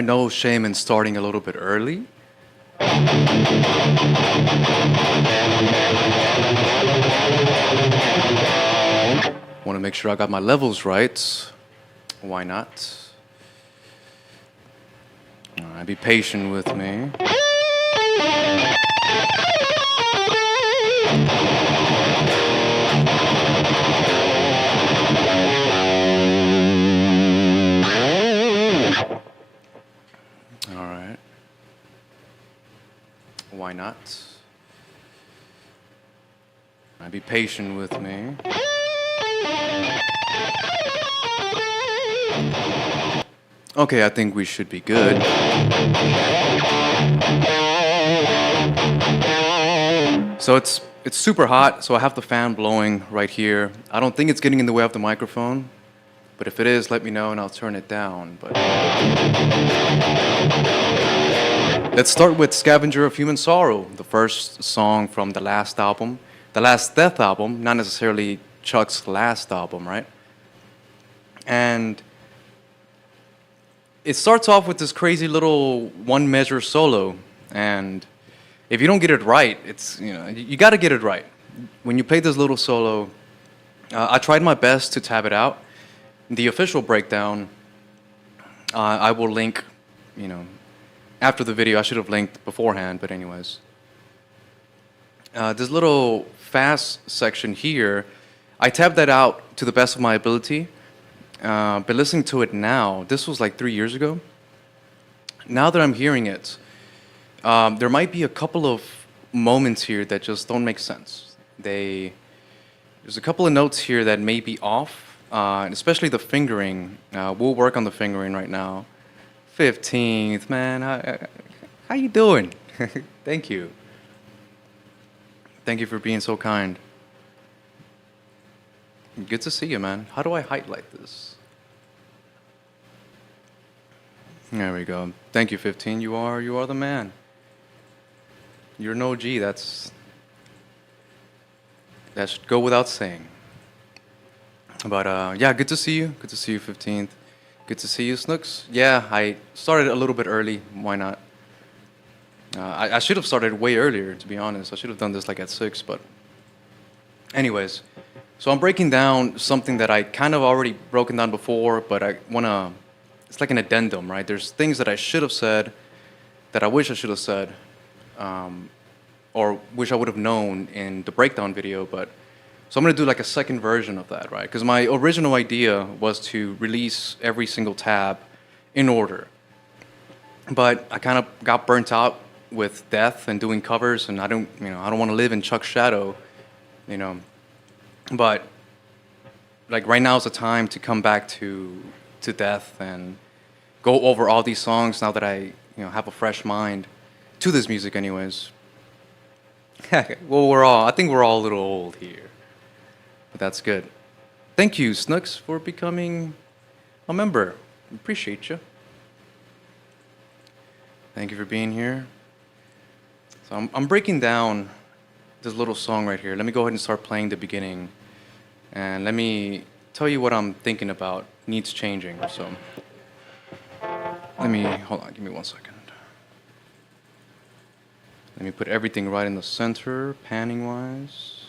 I know Shaman's starting a little bit early. Want to make sure I got my levels right. Why not? Be patient with me. All right. Why not? Be patient with me. Okay, I think we should be good. So it's super hot, so I have the fan blowing right here. I don't think it's getting in the way of the microphone, but if it is, let me know and I'll turn it down. But let's start with Scavenger of Human Sorrow, the first song from the last album, the last Death album, not necessarily Chuck's last album, right? And it starts off with this crazy little one measure solo, and if you don't get it right, it's, you got to get it right. When you play this little solo, I tried my best to tab it out. The official breakdown, I will link, after the video. I should have linked beforehand, but anyways. This little fast section here, I tabbed that out to the best of my ability. But listening to it now, this was like 3 years ago. Now that I'm hearing it, there might be a couple of moments here that just don't make sense. There's a couple of notes here that may be off, especially the fingering. We'll work on the fingering right now. 15th, man, how you doing? Thank you. Thank you for being so kind. Good to see you, man. How do I highlight this? There we go. Thank you, 15. You are the man. You're an OG. That should go without saying. But yeah, good to see you. Good to see you, 15th. Good to see you, Snooks. Yeah, I started a little bit early. Why not? I should have started way earlier, to be honest. I should have done this like at 6, but anyways. So I'm breaking down something that I kind of already broken down before, but I want to, it's like an addendum, right? There's things that I should have said that I wish I should have said, or wish I would have known in the breakdown video, but, so I'm going to do like a second version of that, right? Because my original idea was to release every single tab in order. But I kind of got burnt out with Death and doing covers, and I don't want to live in Chuck's shadow, But like right now is the time to come back to Death and go over all these songs now that I have a fresh mind to this music anyways. Well, I think we're all a little old here, but that's good. Thank you, Snooks, for becoming a member. Appreciate you. Thank you for being here. So I'm breaking down this little song right here. Let me go ahead and start playing the beginning. And let me tell you what I'm thinking about needs changing. So hold on, give me 1 second. Let me put everything right in the center, panning wise.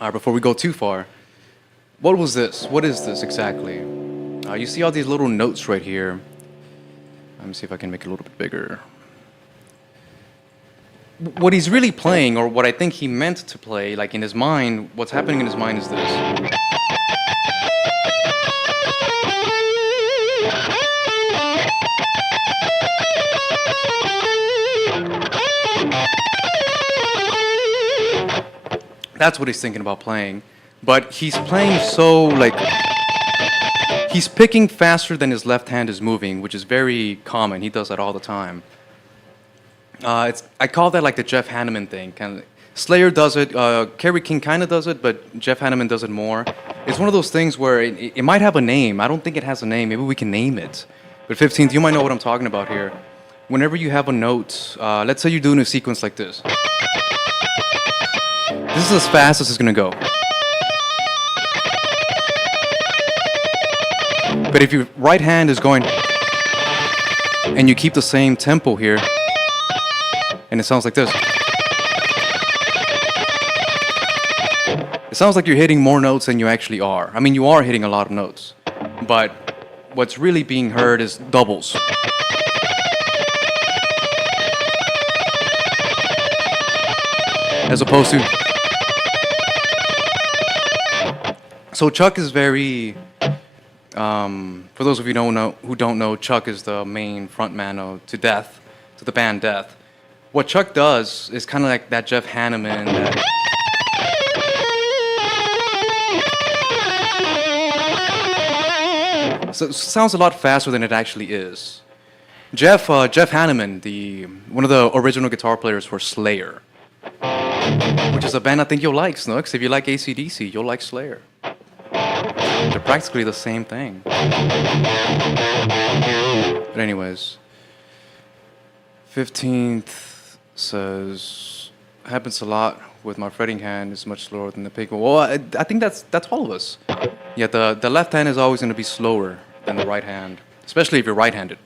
All right, before we go too far, what was this? What is this exactly? You see all these little notes right here. Let me see if I can make it a little bit bigger. What he's really playing, or what I think he meant to play, like in his mind, what's happening in his mind is this. That's what he's thinking about playing. But he's playing so, like, he's picking faster than his left hand is moving, which is very common. He does that all the time. I call that like the Jeff Hanneman thing. Slayer does it. Kerry King kind of does it, but Jeff Hanneman does it more. It's one of those things where it might have a name. I don't think it has a name. Maybe we can name it. But 15th, you might know what I'm talking about here. Whenever you have a note, let's say you're doing a sequence like this. This is as fast as it's gonna go. But if your right hand is going and you keep the same tempo here, and it sounds like this. It sounds like you're hitting more notes than you actually are. I mean, you are hitting a lot of notes, but what's really being heard is doubles. As opposed to... So Chuck is very... for those of you who don't know, Chuck is the main frontman to Death, to the band Death. What Chuck does is kind of like that Jeff Hanneman. So it sounds a lot faster than it actually is. Jeff Hanneman, one of the original guitar players for Slayer, which is a band I think you'll like, Snooks. If you like AC/DC, you'll like Slayer. They're practically the same thing. But anyways, 15th says, happens a lot with my fretting hand, is much slower than the pick. Well, I think that's all of us. Yeah, the left hand is always going to be slower than the right hand, especially if you're right-handed.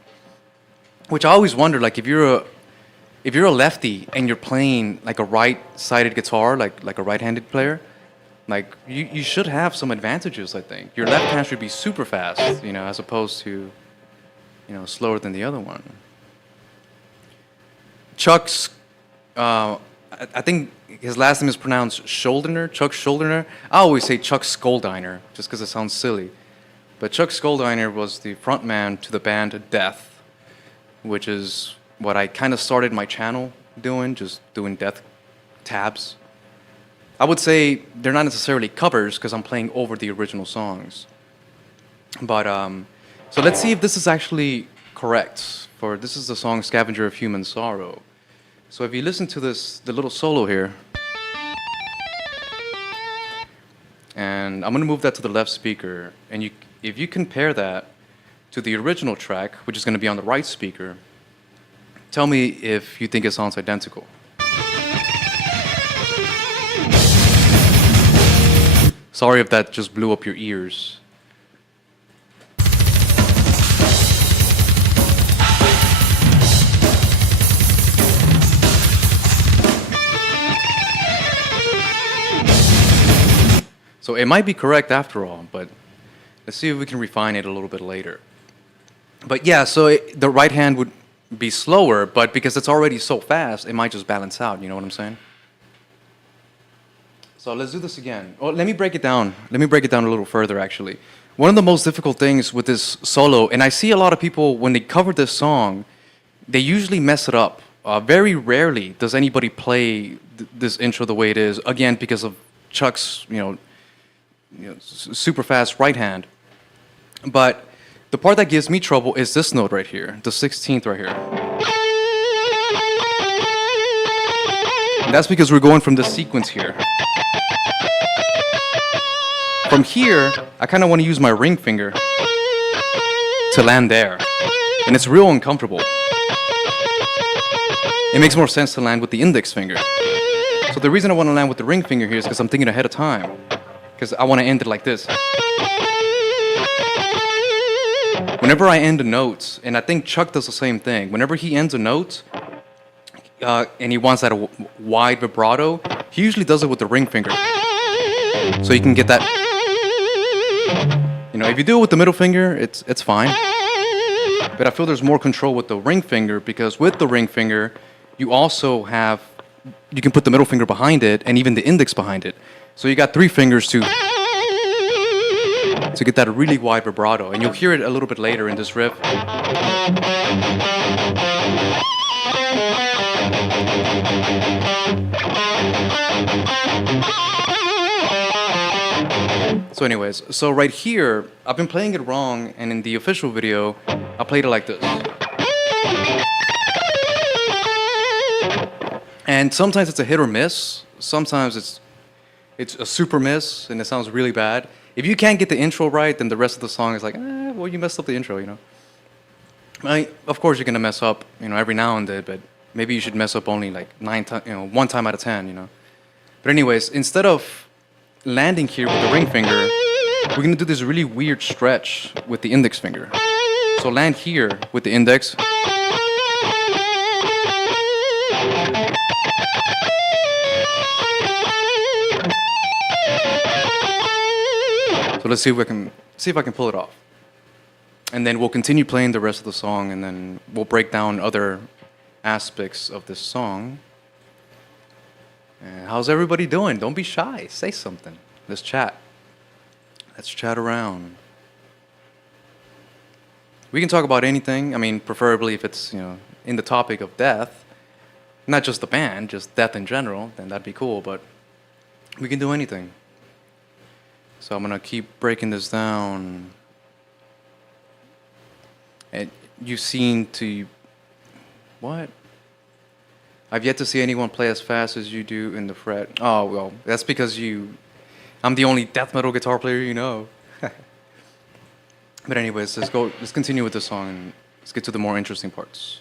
Which I always wonder, like if you're a lefty and you're playing like a right-sided guitar, like a right-handed player, like you should have some advantages. I think your left hand should be super fast, as opposed to, slower than the other one. Chuck's, I think his last name is pronounced Schuldiner, Chuck Schuldiner. I always say Chuck Schuldiner just because it sounds silly. But Chuck Schuldiner was the frontman to the band Death, which is what I kind of started my channel doing, just doing Death tabs. I would say they're not necessarily covers because I'm playing over the original songs. But, so let's see if this is actually correct. This is the song Scavenger of Human Sorrow. So if you listen to the little solo here, and I'm going to move that to the left speaker, and if you compare that to the original track, which is going to be on the right speaker, tell me if you think it sounds identical. Sorry if that just blew up your ears. So it might be correct after all, but let's see if we can refine it a little bit later. But yeah, so the right hand would be slower, but because it's already so fast, it might just balance out, you know what I'm saying? So let's do this again. Oh, let me break it down. Let me break it down a little further, actually. One of the most difficult things with this solo, and I see a lot of people, when they cover this song, they usually mess it up. Very rarely does anybody play this intro the way it is, again, because of Chuck's, super fast right hand. But the part that gives me trouble is this note right here, the 16th right here. And that's because we're going from this sequence here. From here, I kind of want to use my ring finger to land there. And it's real uncomfortable. It makes more sense to land with the index finger. So the reason I want to land with the ring finger here is because I'm thinking ahead of time. Because I want to end it like this. Whenever I end a note, and I think Chuck does the same thing, whenever he ends a note, and he wants that wide vibrato, he usually does it with the ring finger. So you can get that, if you do it with the middle finger, it's fine. But I feel there's more control with the ring finger, because with the ring finger, you can put the middle finger behind it, and even the index behind it. So you got 3 fingers to get that really wide vibrato, and you'll hear it a little bit later in this riff. So anyways, so right here, I've been playing it wrong, and in the official video, I played it like this. And sometimes it's a hit or miss. Sometimes it's a super miss, and it sounds really bad. If you can't get the intro right, then the rest of the song is like, well, you messed up the intro, you know. Of course, you're gonna mess up, you know, every now and then, but maybe you should mess up only like 9 times, you know, 1 time out of 10, you know. But anyways, instead of landing here with the ring finger, we're gonna do this really weird stretch with the index finger. So land here with the index. So let's see if I can pull it off. And then we'll continue playing the rest of the song, and then we'll break down other aspects of this song. And how's everybody doing? Don't be shy. Say something. Let's chat. Let's chat around. We can talk about anything. I mean, preferably if it's, you know, in the topic of death. Not just the band, just death in general, then that'd be cool, but we can do anything. So I'm gonna keep breaking this down. And you seem to... What? I've yet to see anyone play as fast as you do in the fret. Oh, well, that's because I'm the only death metal guitar player you know. But anyways, let's continue with the song and let's get to the more interesting parts.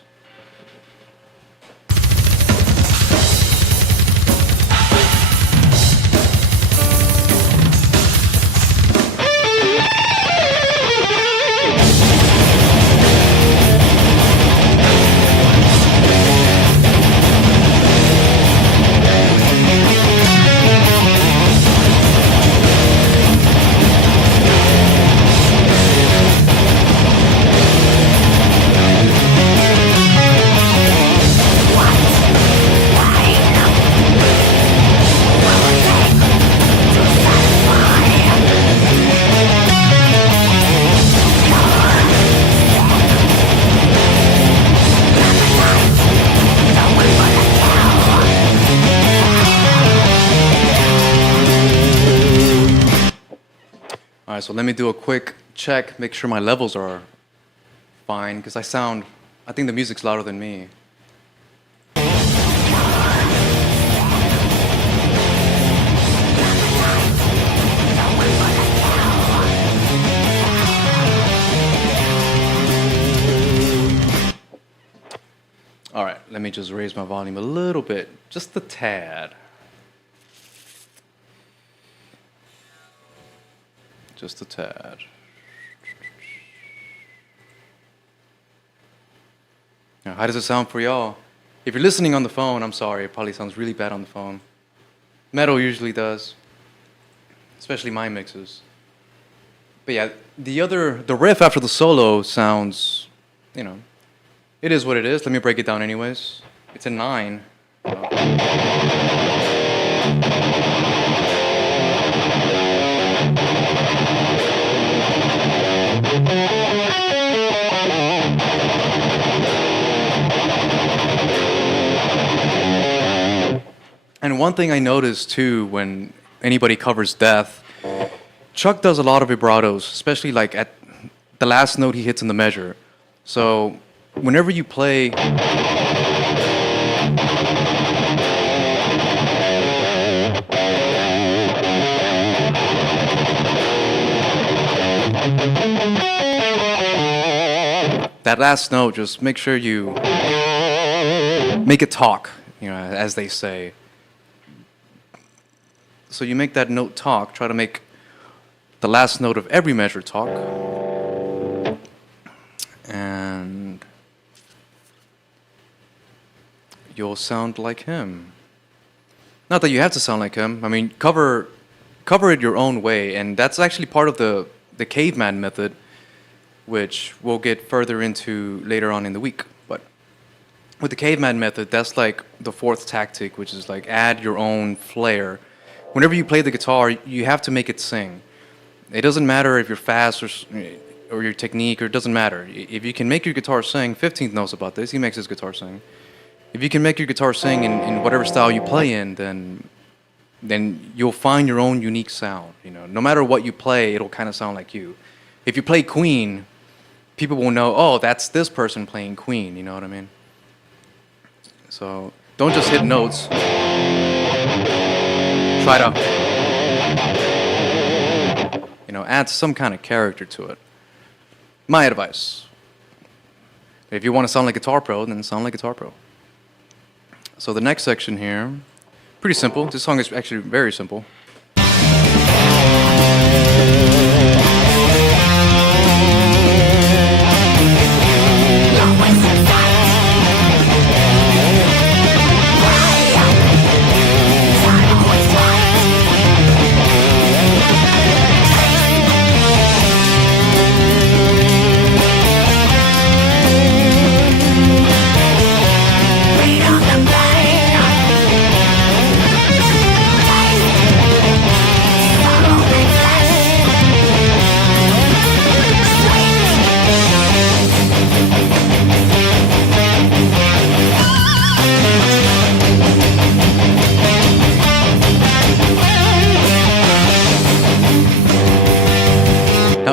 All right, so let me do a quick check, make sure my levels are fine, because I think the music's louder than me. All right, let me just raise my volume a little bit, just a tad. Just a tad. Now, how does it sound for y'all? If you're listening on the phone, I'm sorry, it probably sounds really bad on the phone. Metal usually does, especially my mixes. But yeah, the riff after the solo sounds, you know, it is what it is. Let me break it down anyways. It's a 9. And one thing I noticed too when anybody covers death, Chuck does a lot of vibratos, especially like at the last note he hits in the measure. So whenever you play that last note, just make sure you make it talk, you know, as they say. So you make that note talk, try to make the last note of every measure talk. And you'll sound like him. Not that you have to sound like him. I mean, cover it your own way, and that's actually part of the caveman method, which we'll get further into later on in the week. But with the caveman method, that's like the 4th tactic, which is like add your own flair. Whenever you play the guitar, you have to make it sing. It doesn't matter if you're fast or your technique, or it doesn't matter. If you can make your guitar sing, 15th knows about this, he makes his guitar sing. If you can make your guitar sing in whatever style you play in, then you'll find your own unique sound. You know, no matter what you play, it'll kind of sound like you. If you play Queen, people will know, oh, that's this person playing Queen, you know what I mean? So don't just hit notes. Try to, adds some kind of character to it. My advice. If you want to sound like Guitar Pro, then sound like Guitar Pro. So the next section here, pretty simple. This song is actually very simple.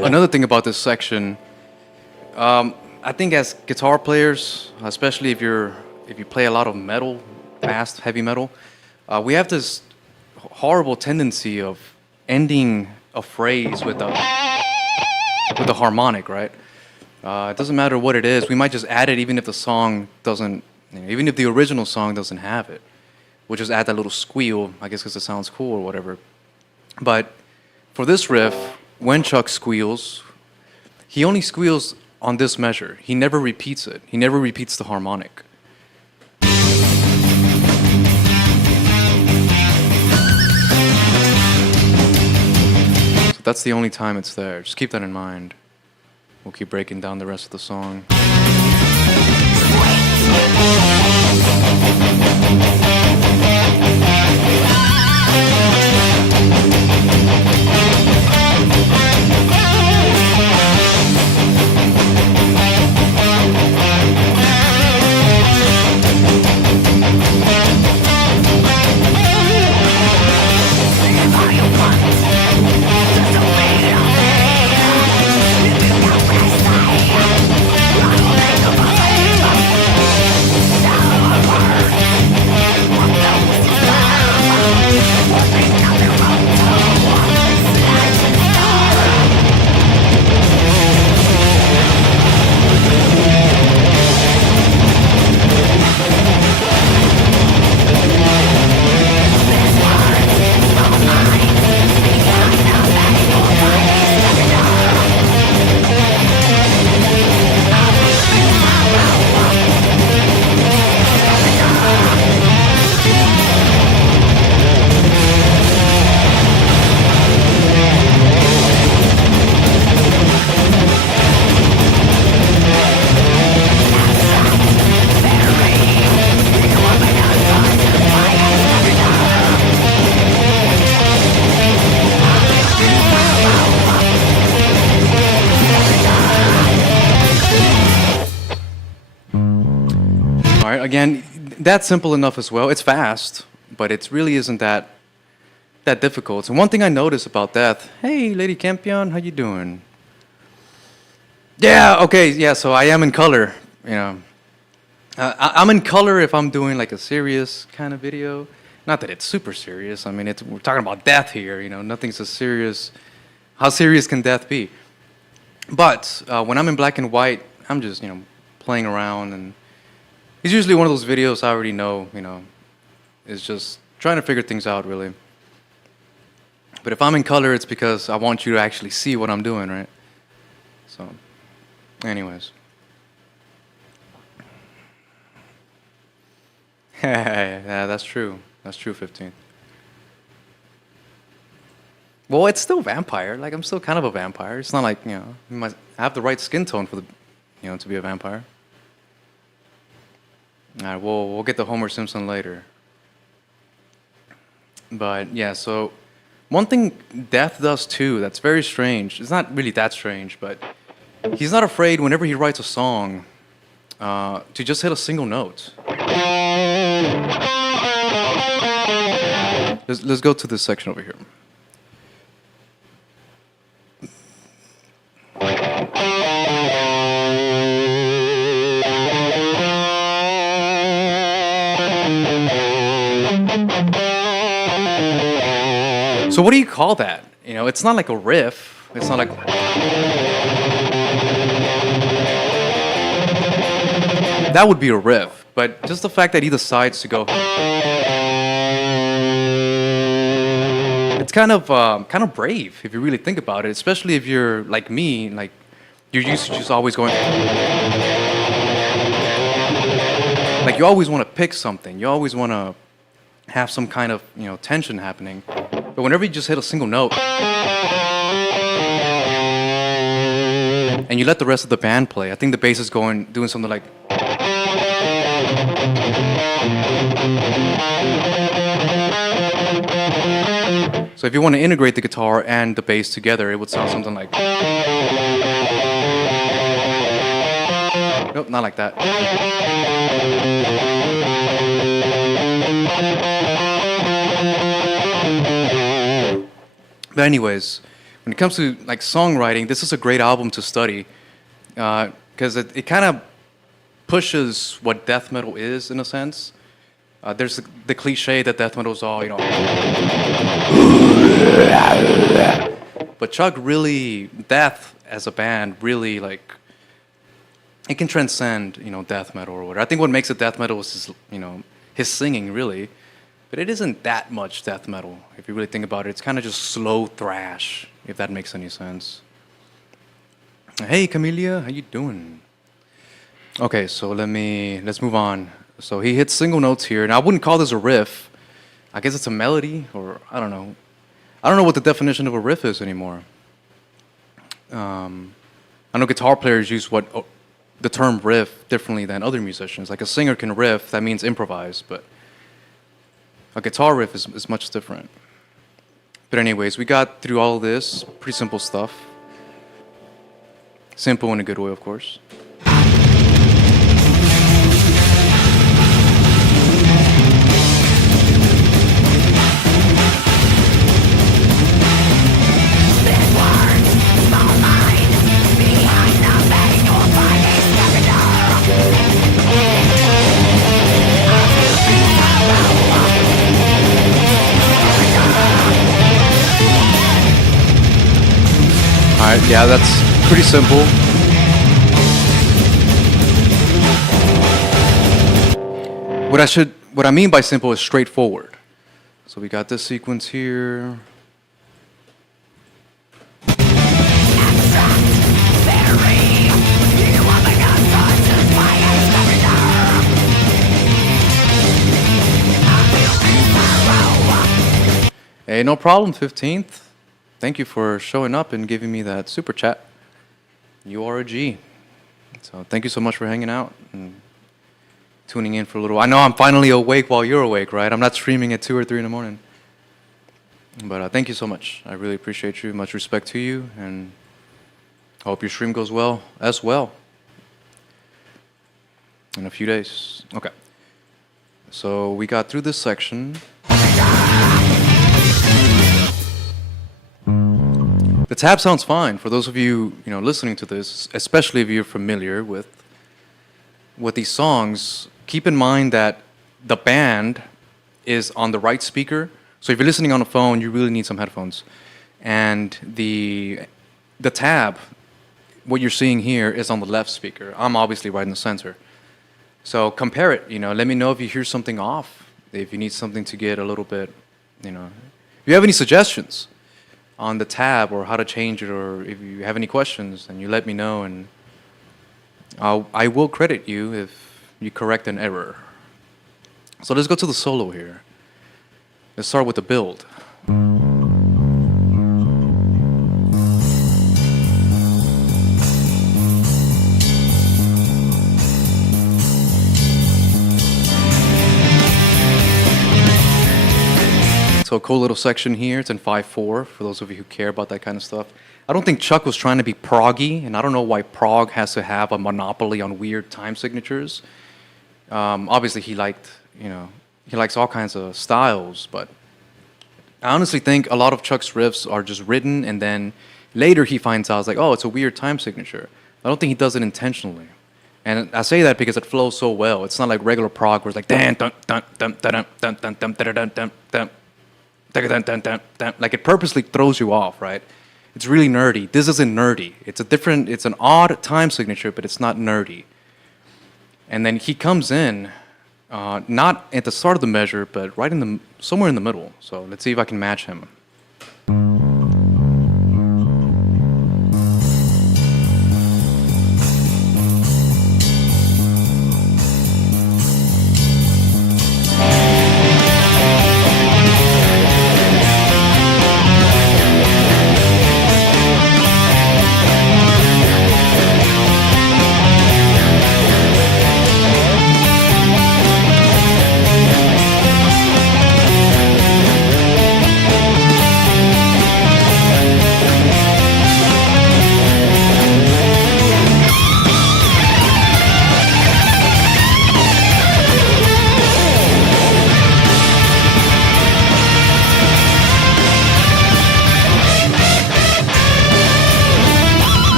Another thing about this section, I think as guitar players, especially if you play a lot of metal, fast, heavy metal, we have this horrible tendency of ending a phrase with a harmonic, right? It doesn't matter what it is. We might just add it even if the song doesn't, even if the original song doesn't have it. We'll just add that little squeal, I guess because it sounds cool or whatever. But for this riff, when Chuck squeals, he only squeals on this measure. He never repeats it. He never repeats the harmonic. So that's the only time it's there. Just keep that in mind. We'll keep breaking down the rest of the song. Again, that's simple enough as well. It's fast, but it really isn't that difficult. And one thing I noticed about Death, hey, Lady Campion, how you doing? Yeah, okay, yeah, so I am in color, you know. I'm in color if I'm doing like a serious kind of video. Not that it's super serious. I mean, we're talking about death here, you know. Nothing's as serious. How serious can death be? But when I'm in black and white, I'm just, you know, playing around, and it's usually one of those videos I already know, you know. It's just trying to figure things out, really. But if I'm in color, it's because I want you to actually see what I'm doing, right? So, anyways. Yeah, that's true. That's true, 15th. Well, it's still vampire. Like, I'm still kind of a vampire. It's not like, you know, you must have the right skin tone for the, you know, to be a vampire. All right, we'll get to Homer Simpson later. But yeah, so one thing Death does too that's very strange. It's not really that strange, but he's not afraid whenever he writes a song to just hit a single note. Let's go to this section over here. So what do you call that? You know, it's not like a riff. It's not like that would be a riff, but just the fact that he decides to go, it's kind of brave if you really think about it, especially if you're like me, like you're used to just always going, like you always want to pick something, you always want to have some kind of tension happening, but whenever you just hit a single note and you let the rest of the band play, I think the bass is doing something like. So if you want to integrate the guitar and the bass together, it would sound something like. Nope, not like that. But anyways, when it comes to like songwriting, this is a great album to study because it kind of pushes what death metal is in a sense. There's the cliche that death metal is all, but Chuck really, Death as a band really like, it can transcend, death metal or whatever. I think what makes it death metal is his singing really, but it isn't that much death metal if you really think about it. It's kind of just slow thrash, if that makes any sense. Hey, Camellia, how you doing? Okay, so let's move on. So he hits single notes here, and I wouldn't call this a riff. I guess it's a melody, or I don't know. I don't know what the definition of a riff is anymore. I know guitar players use the term riff differently than other musicians. Like a singer can riff, that means improvise, but a guitar riff is much different. But anyways, we got through all of this, pretty simple stuff. Simple in a good way, of course. Alright, yeah, that's pretty simple. What I mean by simple is straightforward. So we got this sequence here. Hey, no problem, 15th. Thank you for showing up and giving me that super chat. You are a G. So thank you so much for hanging out and tuning in for a little while. I know I'm finally awake while you're awake, right? I'm not streaming at 2 or 3 in the morning. But thank you so much. I really appreciate you. Much respect to you. And I hope your stream goes well as well in a few days. Okay. So we got through this section. The tab sounds fine for those of you, listening to this, especially if you're familiar with these songs. Keep in mind that the band is on the right speaker. So if you're listening on a phone, you really need some headphones. And the tab, what you're seeing here, is on the left speaker. I'm obviously right in the center. So compare it, let me know if you hear something off, if you need something to get a little bit, if you have any suggestions on the tab or how to change it, or if you have any questions, then you let me know, and I will credit you if you correct an error. So let's go to the solo here. Let's start with the build. So a cool little section here. It's in 5/4 for those of you who care about that kind of stuff. I don't think Chuck was trying to be proggy, and I don't know why prog has to have a monopoly on weird time signatures. Obviously, he likes all kinds of styles, but I honestly think a lot of Chuck's riffs are just written, and then later he finds out, it's like, oh, it's a weird time signature. I don't think he does it intentionally. And I say that because it flows so well. It's not like regular prog where it's like, dun dun dun dun dun dun dun dun dun dun dun dun. Like it purposely throws you off, right? It's really nerdy. This isn't nerdy. It's an odd time signature, but it's not nerdy. And then he comes in, not at the start of the measure, but right in somewhere in the middle. So let's see if I can match him.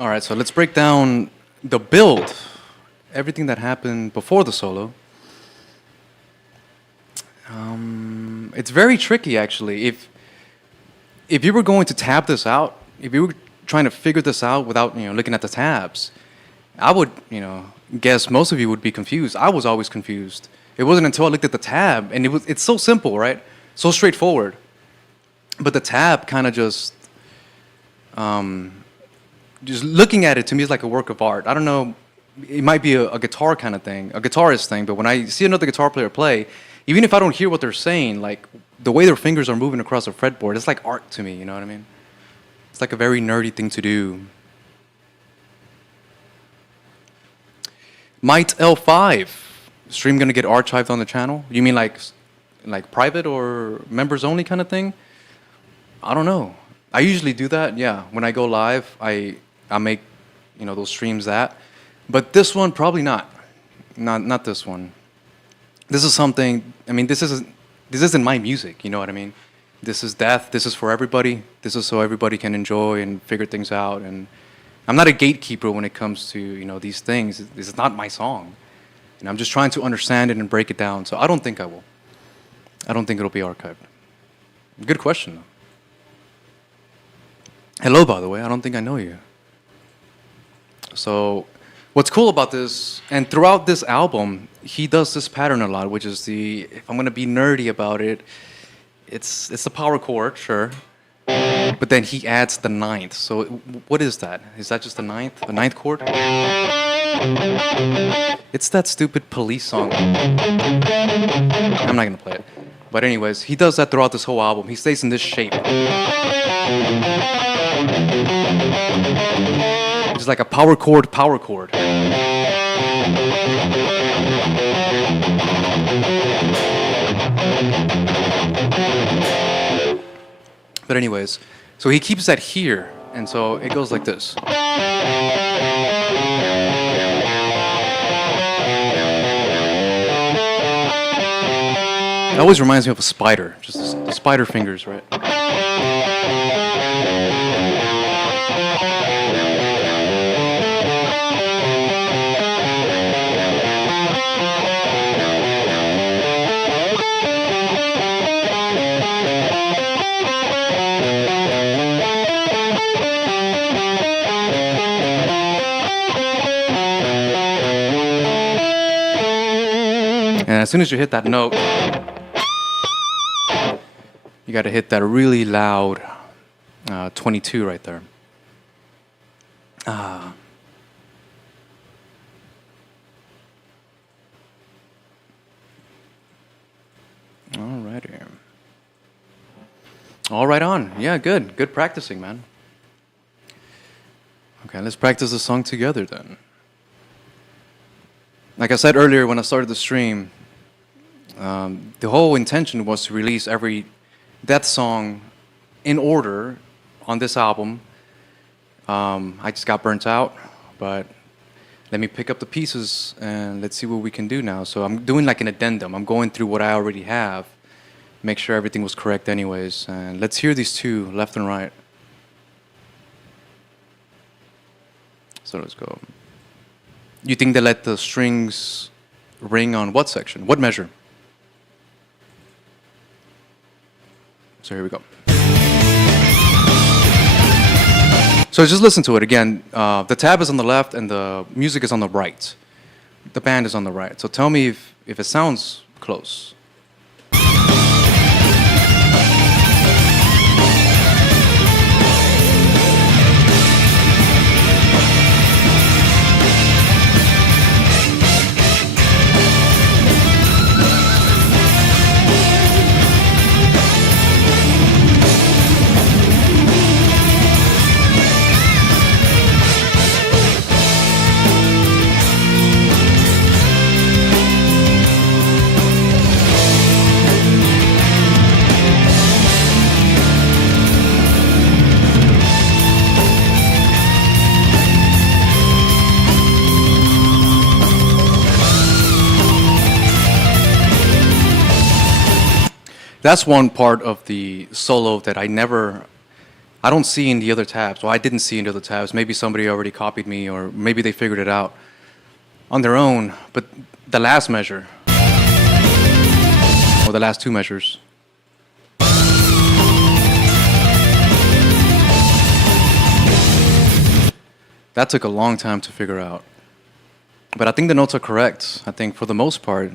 All right, so let's break down the build, everything that happened before the solo. It's very tricky, actually. If you were going to tab this out, if you were trying to figure this out without looking at the tabs, I would guess most of you would be confused. I was always confused. It wasn't until I looked at the tab, and it's so simple, right? So straightforward. But the tab kind of just looking at it to me is like a work of art. I don't know, it might be a guitar kind of thing, a guitarist thing, but when I see another guitar player play, even if I don't hear what they're saying, like the way their fingers are moving across a fretboard, it's like art to me, you know what I mean? It's like a very nerdy thing to do. Might L5, stream gonna get archived on the channel? You mean like private or members only kind of thing? I don't know. I usually do that, yeah. When I go live, I make those streams that. But this one, probably not. Not this one. This is something, I mean, this isn't my music, you know what I mean? This is death, this is for everybody. This is so everybody can enjoy and figure things out. And I'm not a gatekeeper when it comes to, these things. This is not my song. And I'm just trying to understand it and break it down. So I don't think I will. I don't think it'll be archived. Good question, though. Hello, by the way. I don't think I know you. So what's cool about this, and throughout this album, he does this pattern a lot, which is if I'm going to be nerdy about it, it's the power chord, sure. But then he adds the ninth. So what is that? Is that just the ninth chord? It's that stupid Police song. I'm not going to play it. But anyways, he does that throughout this whole album. He stays in this shape. It's like a power chord. But anyways, so he keeps that here, and so it goes like this. It always reminds me of a spider, just the spider fingers, right? And as soon as you hit that note, you got to hit that really loud 22 right there. All righty. All right on. Yeah, good. Good practicing, man. Okay, let's practice the song together then. Like I said earlier when I started the stream, The whole intention was to release every Death song in order on this album. I just got burnt out, but let me pick up the pieces and let's see what we can do now. So I'm doing like an addendum. I'm going through what I already have, make sure everything was correct anyways. And let's hear these two, left and right. So let's go. You think they let the strings ring on what section? What measure? So here we go. So just listen to it again. The tab is on the left and the music is on the right. The band is on the right. So tell me if it sounds close. That's one part of the solo that I don't see in the other tabs. Well, I didn't see in the other tabs. Maybe somebody already copied me, or maybe they figured it out on their own. But the last measure, or the last two measures, that took a long time to figure out. But I think the notes are correct. I think for the most part,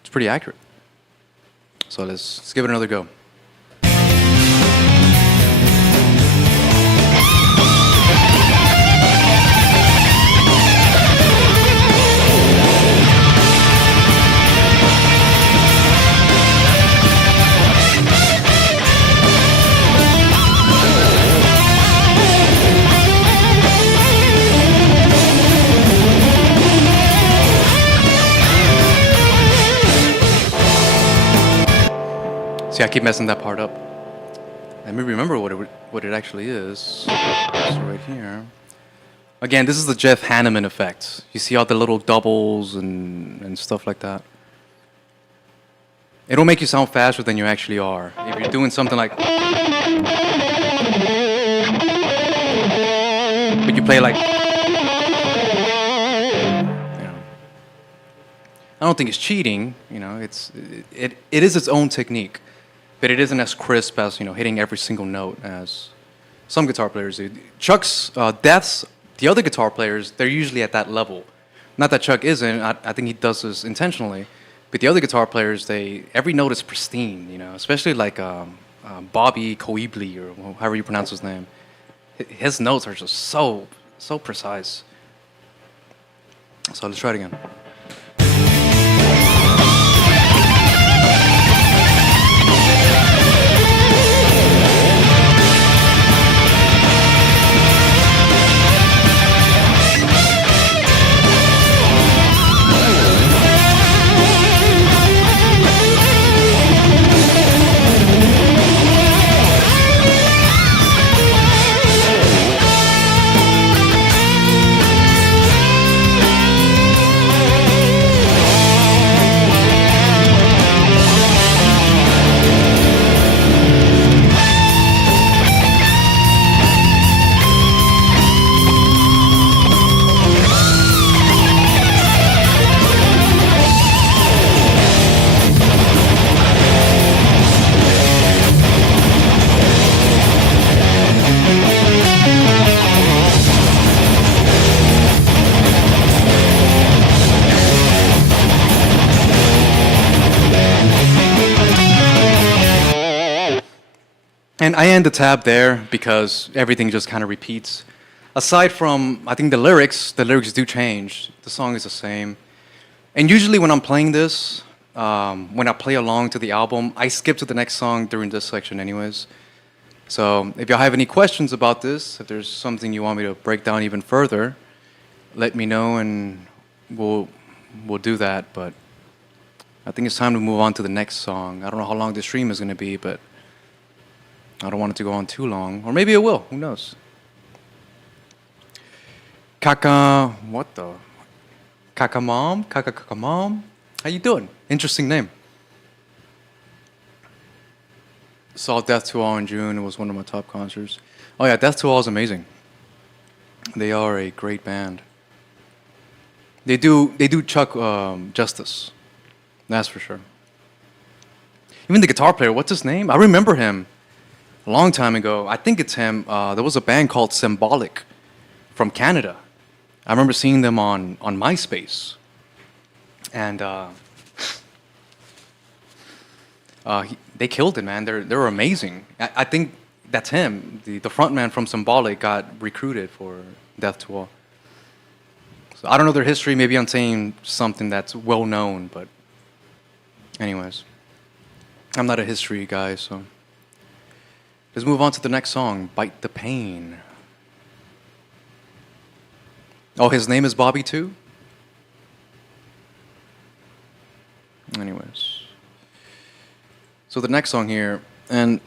it's pretty accurate. So let's give it another go. See, I keep messing that part up. Let me remember what it actually is. It's right here. Again, this is the Jeff Hanneman effect. You see all the little doubles and stuff like that. It'll make you sound faster than you actually are. If you're doing something like... But you play like... I don't think it's cheating, it is its own technique. But it isn't as crisp as hitting every single note as some guitar players do. Chuck's Death's, the other guitar players, they're usually at that level. Not that Chuck isn't. I think he does this intentionally. But the other guitar players, every note is pristine. Especially like Bobby Koibli, or however you pronounce his name. His notes are just so precise. So let's try it again. And I end the tab there because everything just kind of repeats. Aside from, I think the lyrics do change. The song is the same. And usually when I'm playing this, when I play along to the album, I skip to the next song during this section anyways. So if y'all have any questions about this, if there's something you want me to break down even further, let me know and we'll do that. But I think it's time to move on to the next song. I don't know how long the stream is going to be, but I don't want it to go on too long. Or maybe it will. Who knows? What the? Kakamom? Kakakamom? How you doing? Interesting name. Saw Death to All in June. It was one of my top concerts. Oh yeah, Death to All is amazing. They are a great band. They do Chuck justice. That's for sure. Even the guitar player, what's his name? I remember him a long time ago. I think it's him. There was a band called Symbolic from Canada. I remember seeing them on MySpace. And they killed it, man. They're amazing. I think that's him. The frontman from Symbolic got recruited for Death to All. So I don't know their history. Maybe I'm saying something that's well known, but anyways, I'm not a history guy, so let's move on to the next song, Bite the Pain. Oh, his name is Bobby too? Anyways. So the next song here, and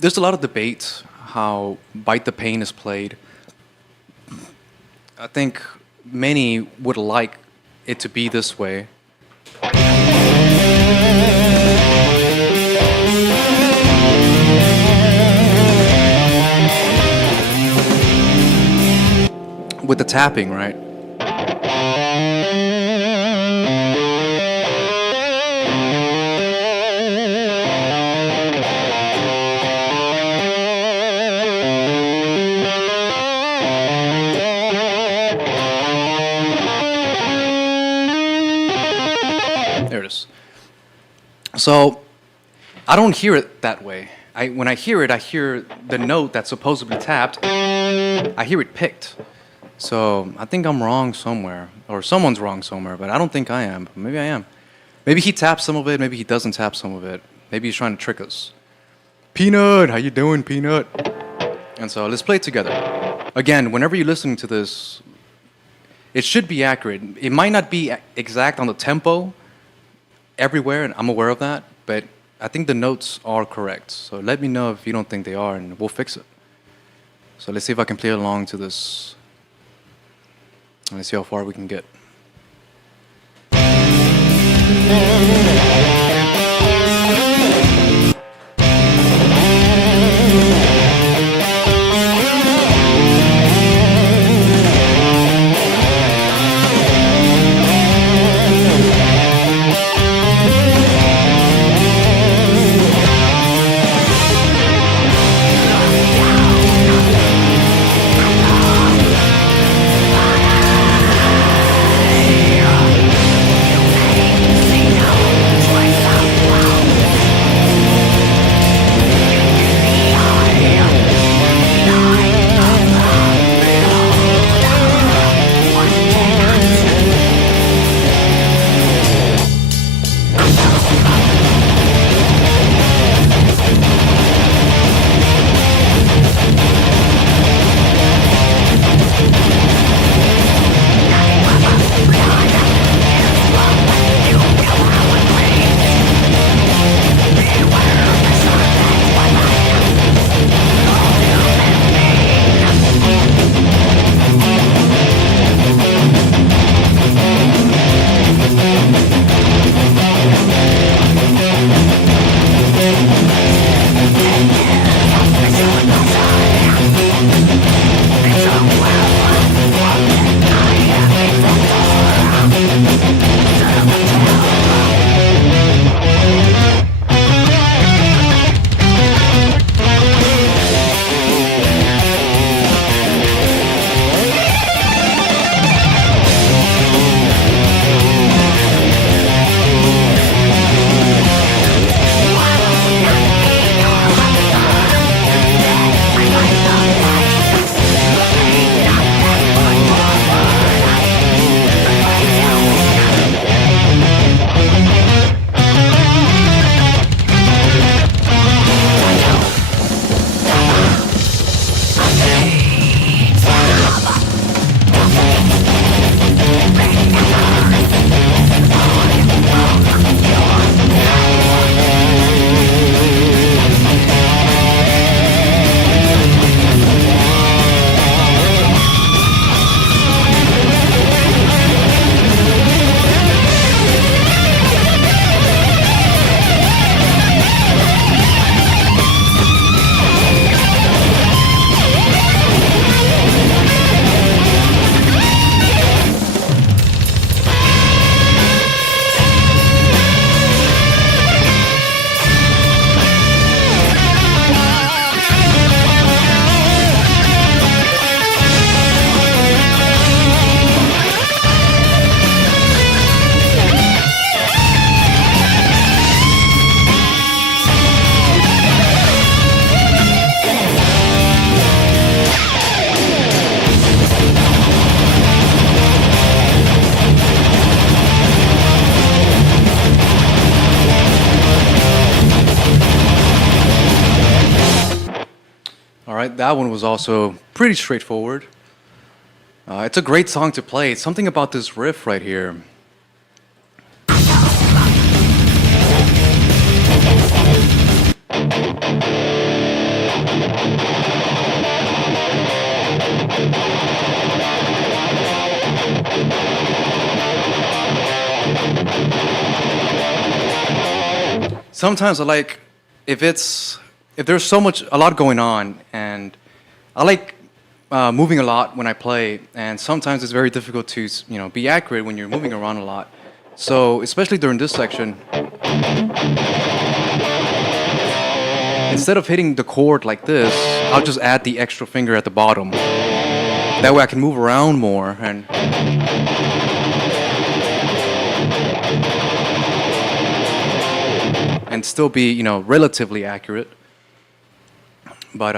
there's a lot of debate how Bite the Pain is played. I think many would like it to be this way. With the tapping, right? There it is. So I don't hear it that way. When I hear it, I hear the note that's supposedly tapped. I hear it picked. So I think I'm wrong somewhere, or someone's wrong somewhere, but I don't think I am. Maybe I am. Maybe he taps some of it, maybe he doesn't tap some of it. Maybe he's trying to trick us. Peanut, how you doing, Peanut? And so let's play it together. Again, whenever you're listening to this, it should be accurate. It might not be exact on the tempo everywhere, and I'm aware of that, but I think the notes are correct. So let me know if you don't think they are, and we'll fix it. So let's see if I can play along to this. Let's see how far we can get. See no choice. right, that one was also pretty straightforward. It's a great song to play. Something about this riff right here. Sometimes I like if there's a lot going on, and I like moving a lot when I play, and sometimes it's very difficult to be accurate when you're moving around a lot. So especially during this section, instead of hitting the chord like this, I'll just add the extra finger at the bottom. That way I can move around more and still be, relatively accurate. But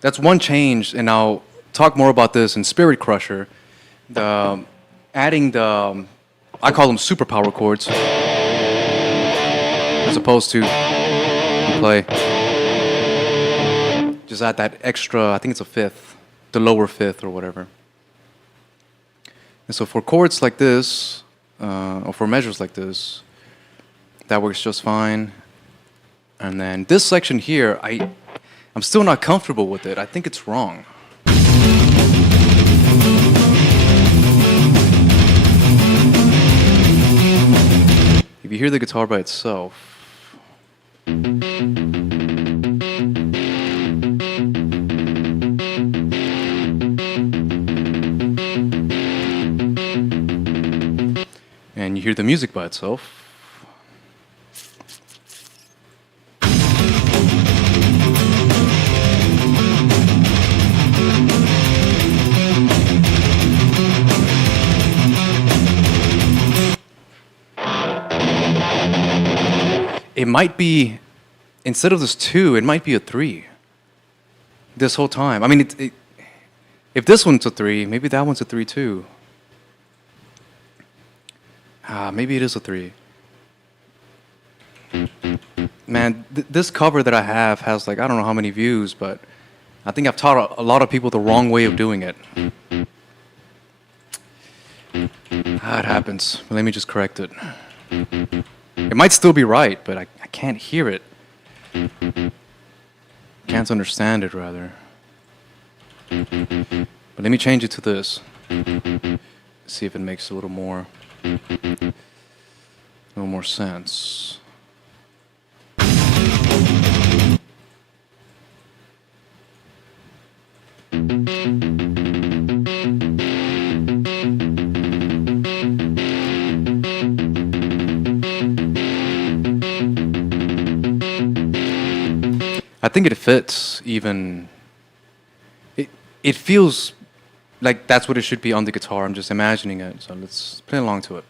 that's one change, and I'll talk more about this in Spirit Crusher. Adding the, I call them superpower chords, as opposed to you play. Just add that extra, I think it's a fifth, the lower fifth or whatever. And so for chords like this, or for measures like this, that works just fine. And then this section here, I'm still not comfortable with it. I think it's wrong. If you hear the guitar by itself, and you hear the music by itself, it might be, instead of this 2, it might be a 3. This whole time. I mean, if this one's a 3, maybe that one's a 3 too. Maybe it is a 3. Man, this cover that I have has I don't know how many views, but I think I've taught a lot of people the wrong way of doing it. It happens. But let me just correct it. It might still be right, but I can't hear it. Can't understand it, rather. But let me change it to this. See if it makes a little more sense. I think it fits even. It feels like that's what it should be on the guitar. I'm just imagining it. So let's play along to it.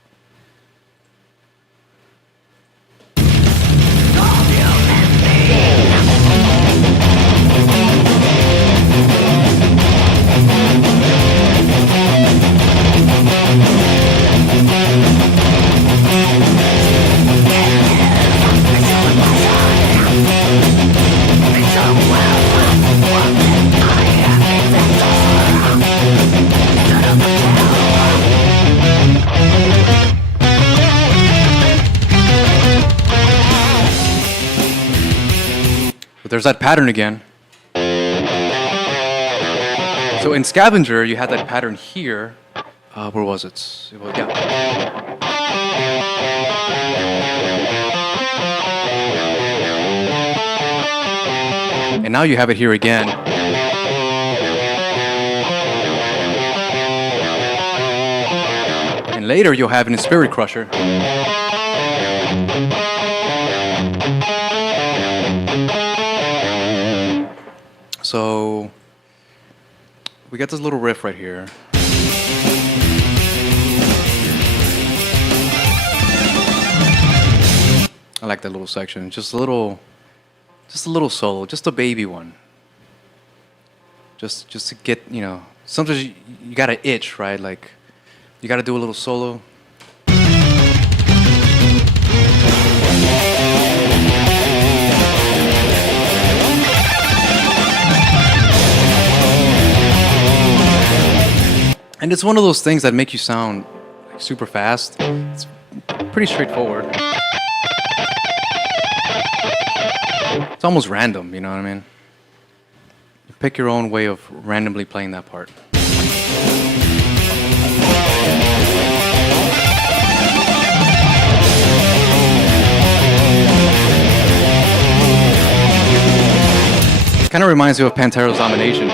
But there's that pattern again. So in Scavenger, you had that pattern here. Where was it? Yeah. And now you have it here again. And later you'll have it in Spirit Crusher. So we got this little riff right here. I like that little section. Just a little solo, just a baby one. Just to get, sometimes you gotta itch, right? Like you gotta do a little solo. And it's one of those things that make you sound like super fast. It's pretty straightforward. It's almost random, you know what I mean? You pick your own way of randomly playing that part. Kind of reminds me of Pantero's Domination.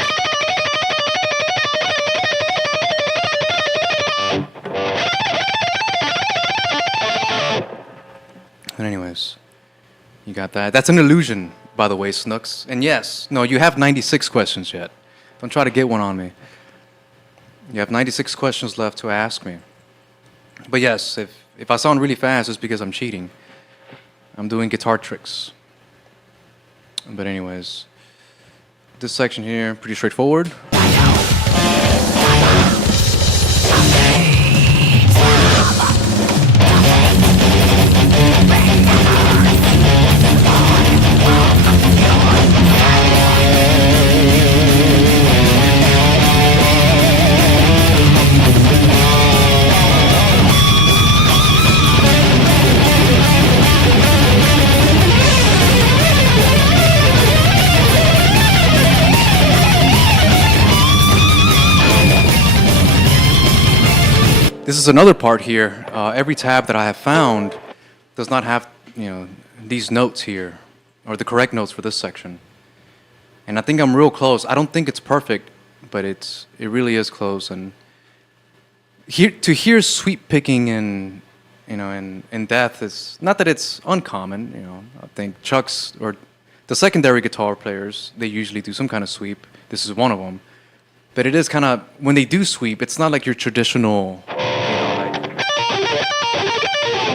But anyways, you got that. That's an illusion, by the way, Snooks. And yes, no, you have 96 questions yet. Don't try to get one on me. You have 96 questions left to ask me. But yes, if I sound really fast, it's because I'm cheating. I'm doing guitar tricks. But anyways, this section here, pretty straightforward. This is another part here. Every tab that I have found does not have, these notes here, or the correct notes for this section. And I think I'm real close. I don't think it's perfect, but it really is close. And to hear sweep picking in Death is not that it's uncommon. I think Chuck's or the secondary guitar players, they usually do some kind of sweep. This is one of them. But it is kind of, when they do sweep, it's not like your traditional,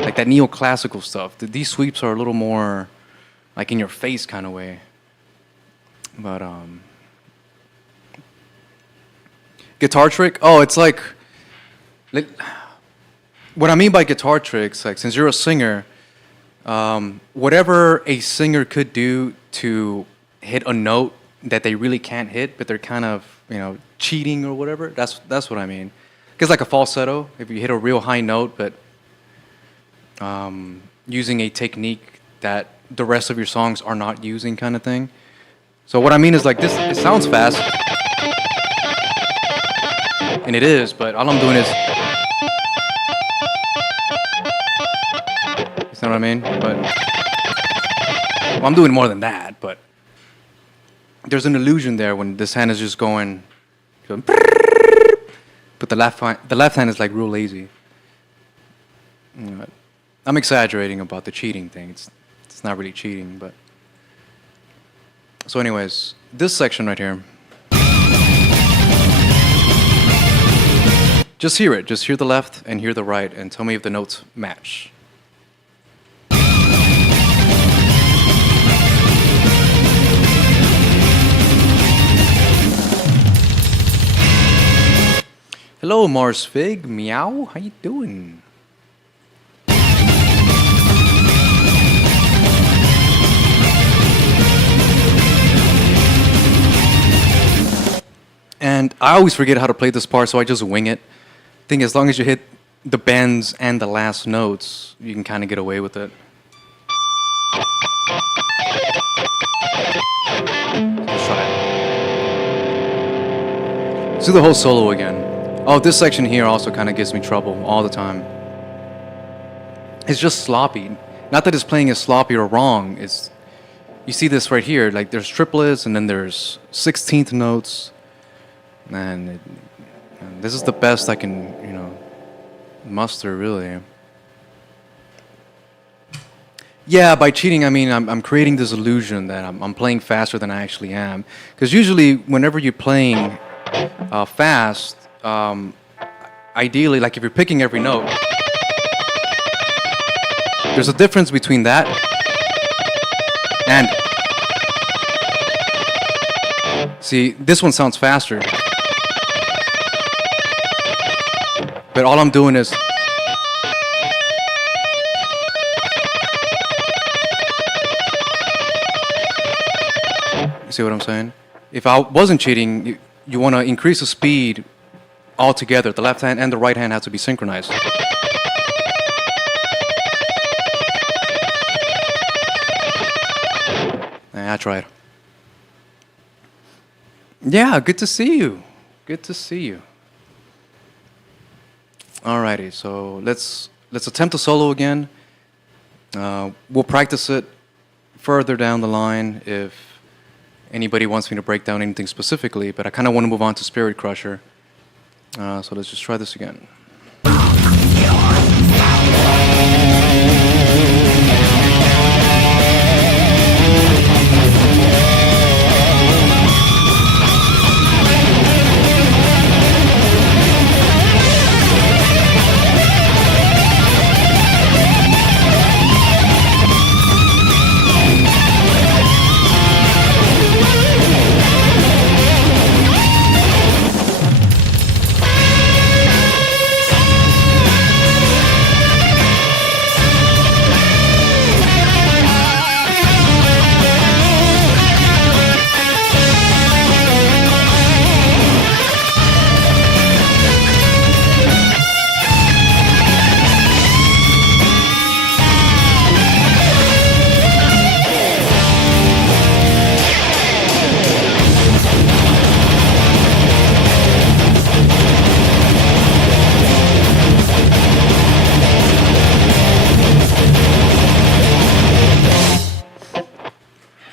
like that neoclassical stuff. These sweeps are a little more like in your face kind of way. But guitar trick? Oh, it's like what I mean by guitar tricks, like since you're a singer, whatever a singer could do to hit a note that they really can't hit, but they're kind of, cheating or whatever. That's what I mean. Because like a falsetto, if you hit a real high note, but using a technique that the rest of your songs are not using, kind of thing. So what I mean is like this. It sounds fast, and it is, but all I'm doing is. You know what I mean? But well, I'm doing more than that, but there's an illusion there when this hand is just going but the left hand is like real lazy. I'm exaggerating about the cheating thing. It's not really cheating, but so anyways, this section right here. Just hear it. Just hear the left and hear the right and tell me if the notes match. Hello, Mars Fig. Meow. How you doing? And I always forget how to play this part, so I just wing it. I think as long as you hit the bends and the last notes, you can kind of get away with it. Let's try it. Let's do the whole solo again. Oh, this section here also kind of gives me trouble all the time. It's just sloppy. Not that it's playing as sloppy or wrong. It's, you see this right here, like there's triplets and then there's 16th notes. And this is the best I can, muster, really. Yeah, by cheating, I mean I'm creating this illusion that I'm playing faster than I actually am. Because usually, whenever you're playing fast, ideally, like if you're picking every note, there's a difference between that and, see, this one sounds faster. But all I'm doing is, you see what I'm saying? If I wasn't cheating, you want to increase the speed all together. The left hand and the right hand have to be synchronized. I tried. Yeah, good to see you. Good to see you. Alrighty, so let's attempt to solo again. We'll practice it further down the line if anybody wants me to break down anything specifically, but I kind of want to move on to Spirit Crusher. So let's just try this again.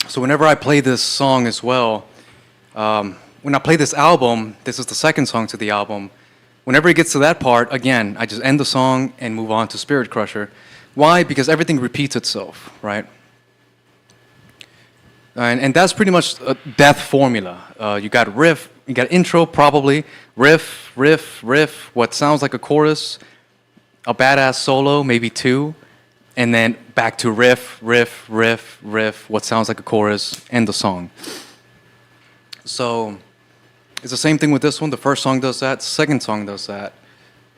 So whenever I play this song as well, when I play this album, this is the second song to the album. Whenever it gets to that part, again, I just end the song and move on to Spirit Crusher. Why? Because everything repeats itself, right? And that's pretty much a death formula. You got riff, you got intro probably, riff, riff, riff, what sounds like a chorus, a badass solo, maybe two, and then back to riff, riff, riff, riff, what sounds like a chorus, end the song. So it's the same thing with this one. The first song does that, second song does that.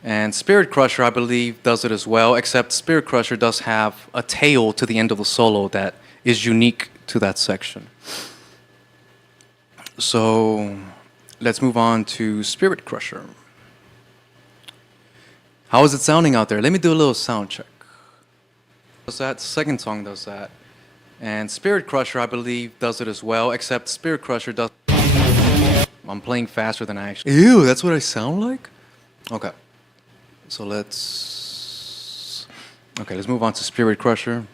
And Spirit Crusher, I believe, does it as well, except Spirit Crusher does have a tail to the end of the solo that is unique to that section. So let's move on to Spirit Crusher. How is it sounding out there? Let me do a little sound check. Does that, second song does that. And Spirit Crusher, I believe, does it as well, except Spirit Crusher does... I'm playing faster than I actually... Ew, that's what I sound like? Okay. So let's move on to Spirit Crusher.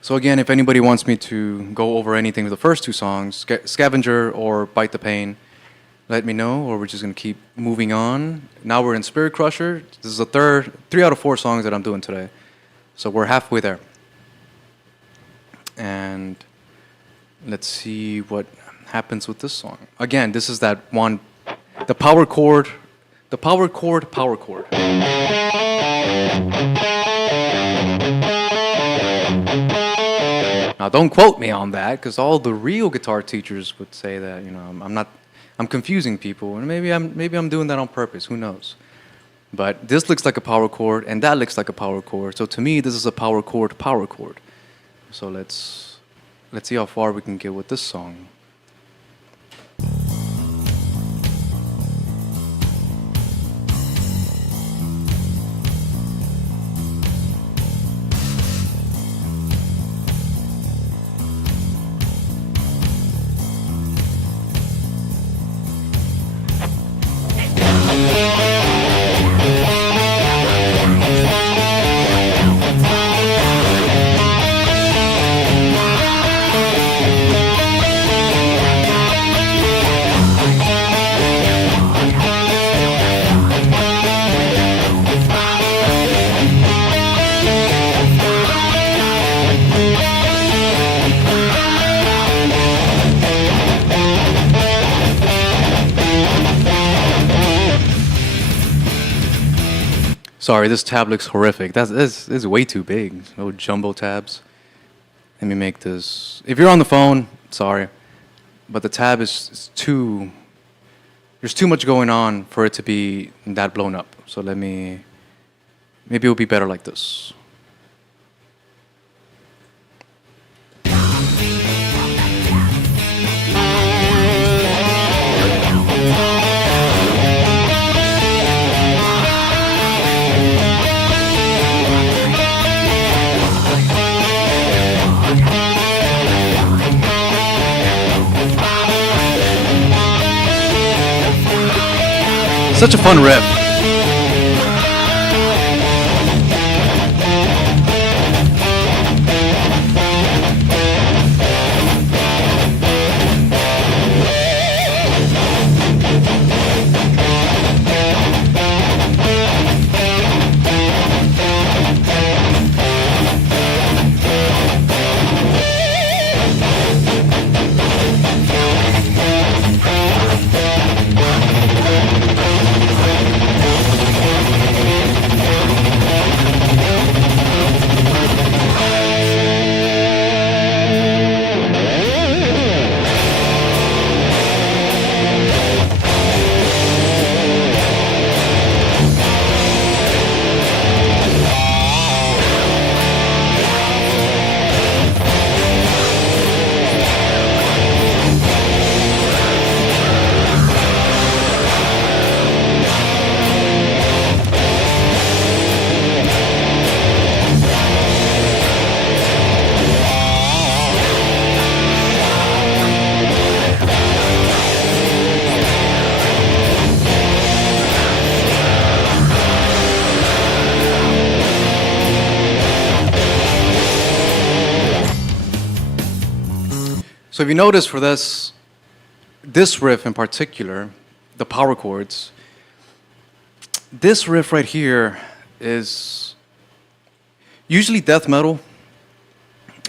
So again, if anybody wants me to go over anything with the first two songs, Scavenger or Bite the Pain, let me know, or we're just going to keep moving on. Now we're in Spirit Crusher. This is the 3 out of 4 songs that I'm doing today. So we're halfway there. And let's see what happens with this song. Again, this is that one, the power chord. Now, don't quote me on that, because all the real guitar teachers would say that, I'm confusing people, and maybe I'm doing that on purpose. Who knows? But this looks like a power chord, and that looks like a power chord. So to me, this is a power chord. So let's see how far we can get with this song. Sorry, this tab looks horrific. This is way too big. No jumbo tabs. Let me make this. If you're on the phone, sorry, but the tab is too. There's too much going on for it to be that blown up. So maybe it'll be better like this. Such a fun riff. So if you notice for this riff in particular, the power chords, this riff right here is usually death metal.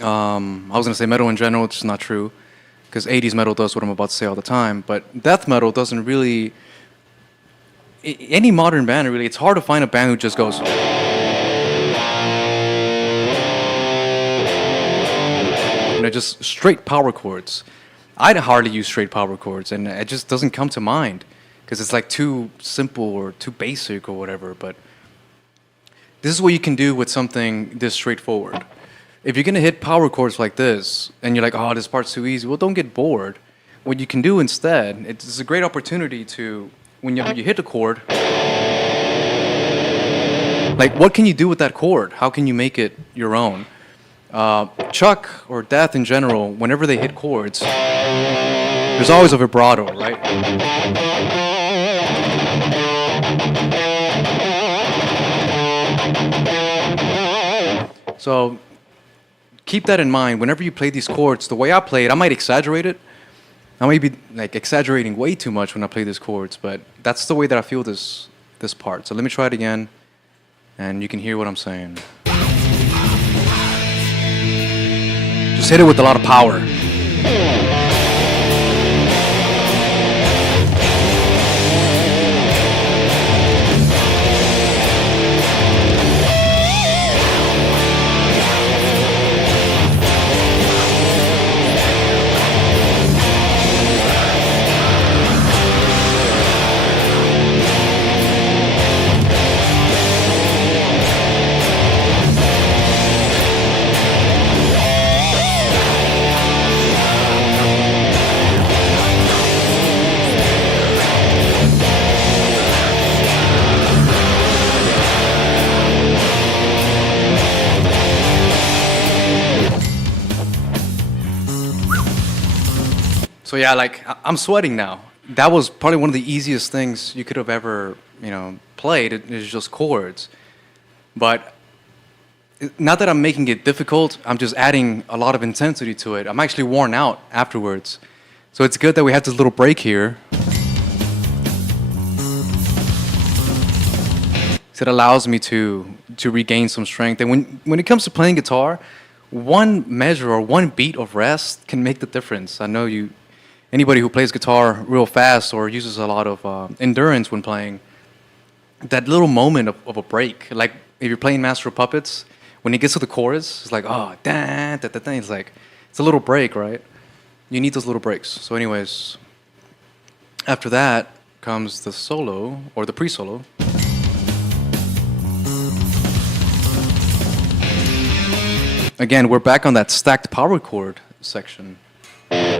I was gonna say metal in general, which is not true, because 80s metal does what I'm about to say all the time, but death metal doesn't really, any modern band really, it's hard to find a band who just goes, just straight power chords. I hardly use straight power chords, and it just doesn't come to mind because it's like too simple or too basic or whatever. But this is what you can do with something this straightforward. If you're gonna hit power chords like this, and you're like, oh, this part's too easy, well, don't get bored. What you can do instead, it's a great opportunity to, when you hit a chord, like what can you do with that chord? How can you make it your own? Chuck or Death in general, whenever they hit chords, there's always a vibrato, right? So keep that in mind. Whenever you play these chords, the way I play it, I might exaggerate it. I might be like exaggerating way too much when I play these chords, but that's the way that I feel this part. So let me try it again, and you can hear what I'm saying. Just hit it with a lot of power. So yeah, like I'm sweating now. That was probably one of the easiest things you could have ever, played. It's just chords. But not that I'm making it difficult, I'm just adding a lot of intensity to it. I'm actually worn out afterwards. So it's good that we had this little break here. So it allows me to regain some strength. And when it comes to playing guitar, one measure or one beat of rest can make the difference. I know anybody who plays guitar real fast or uses a lot of endurance when playing, that little moment of a break, like if you're playing Master of Puppets, when it gets to the chorus, it's like, oh, da, da, da, da. It's like, it's a little break, right? You need those little breaks. So anyways, after that comes the solo, or the pre-solo. Again, we're back on that stacked power chord section,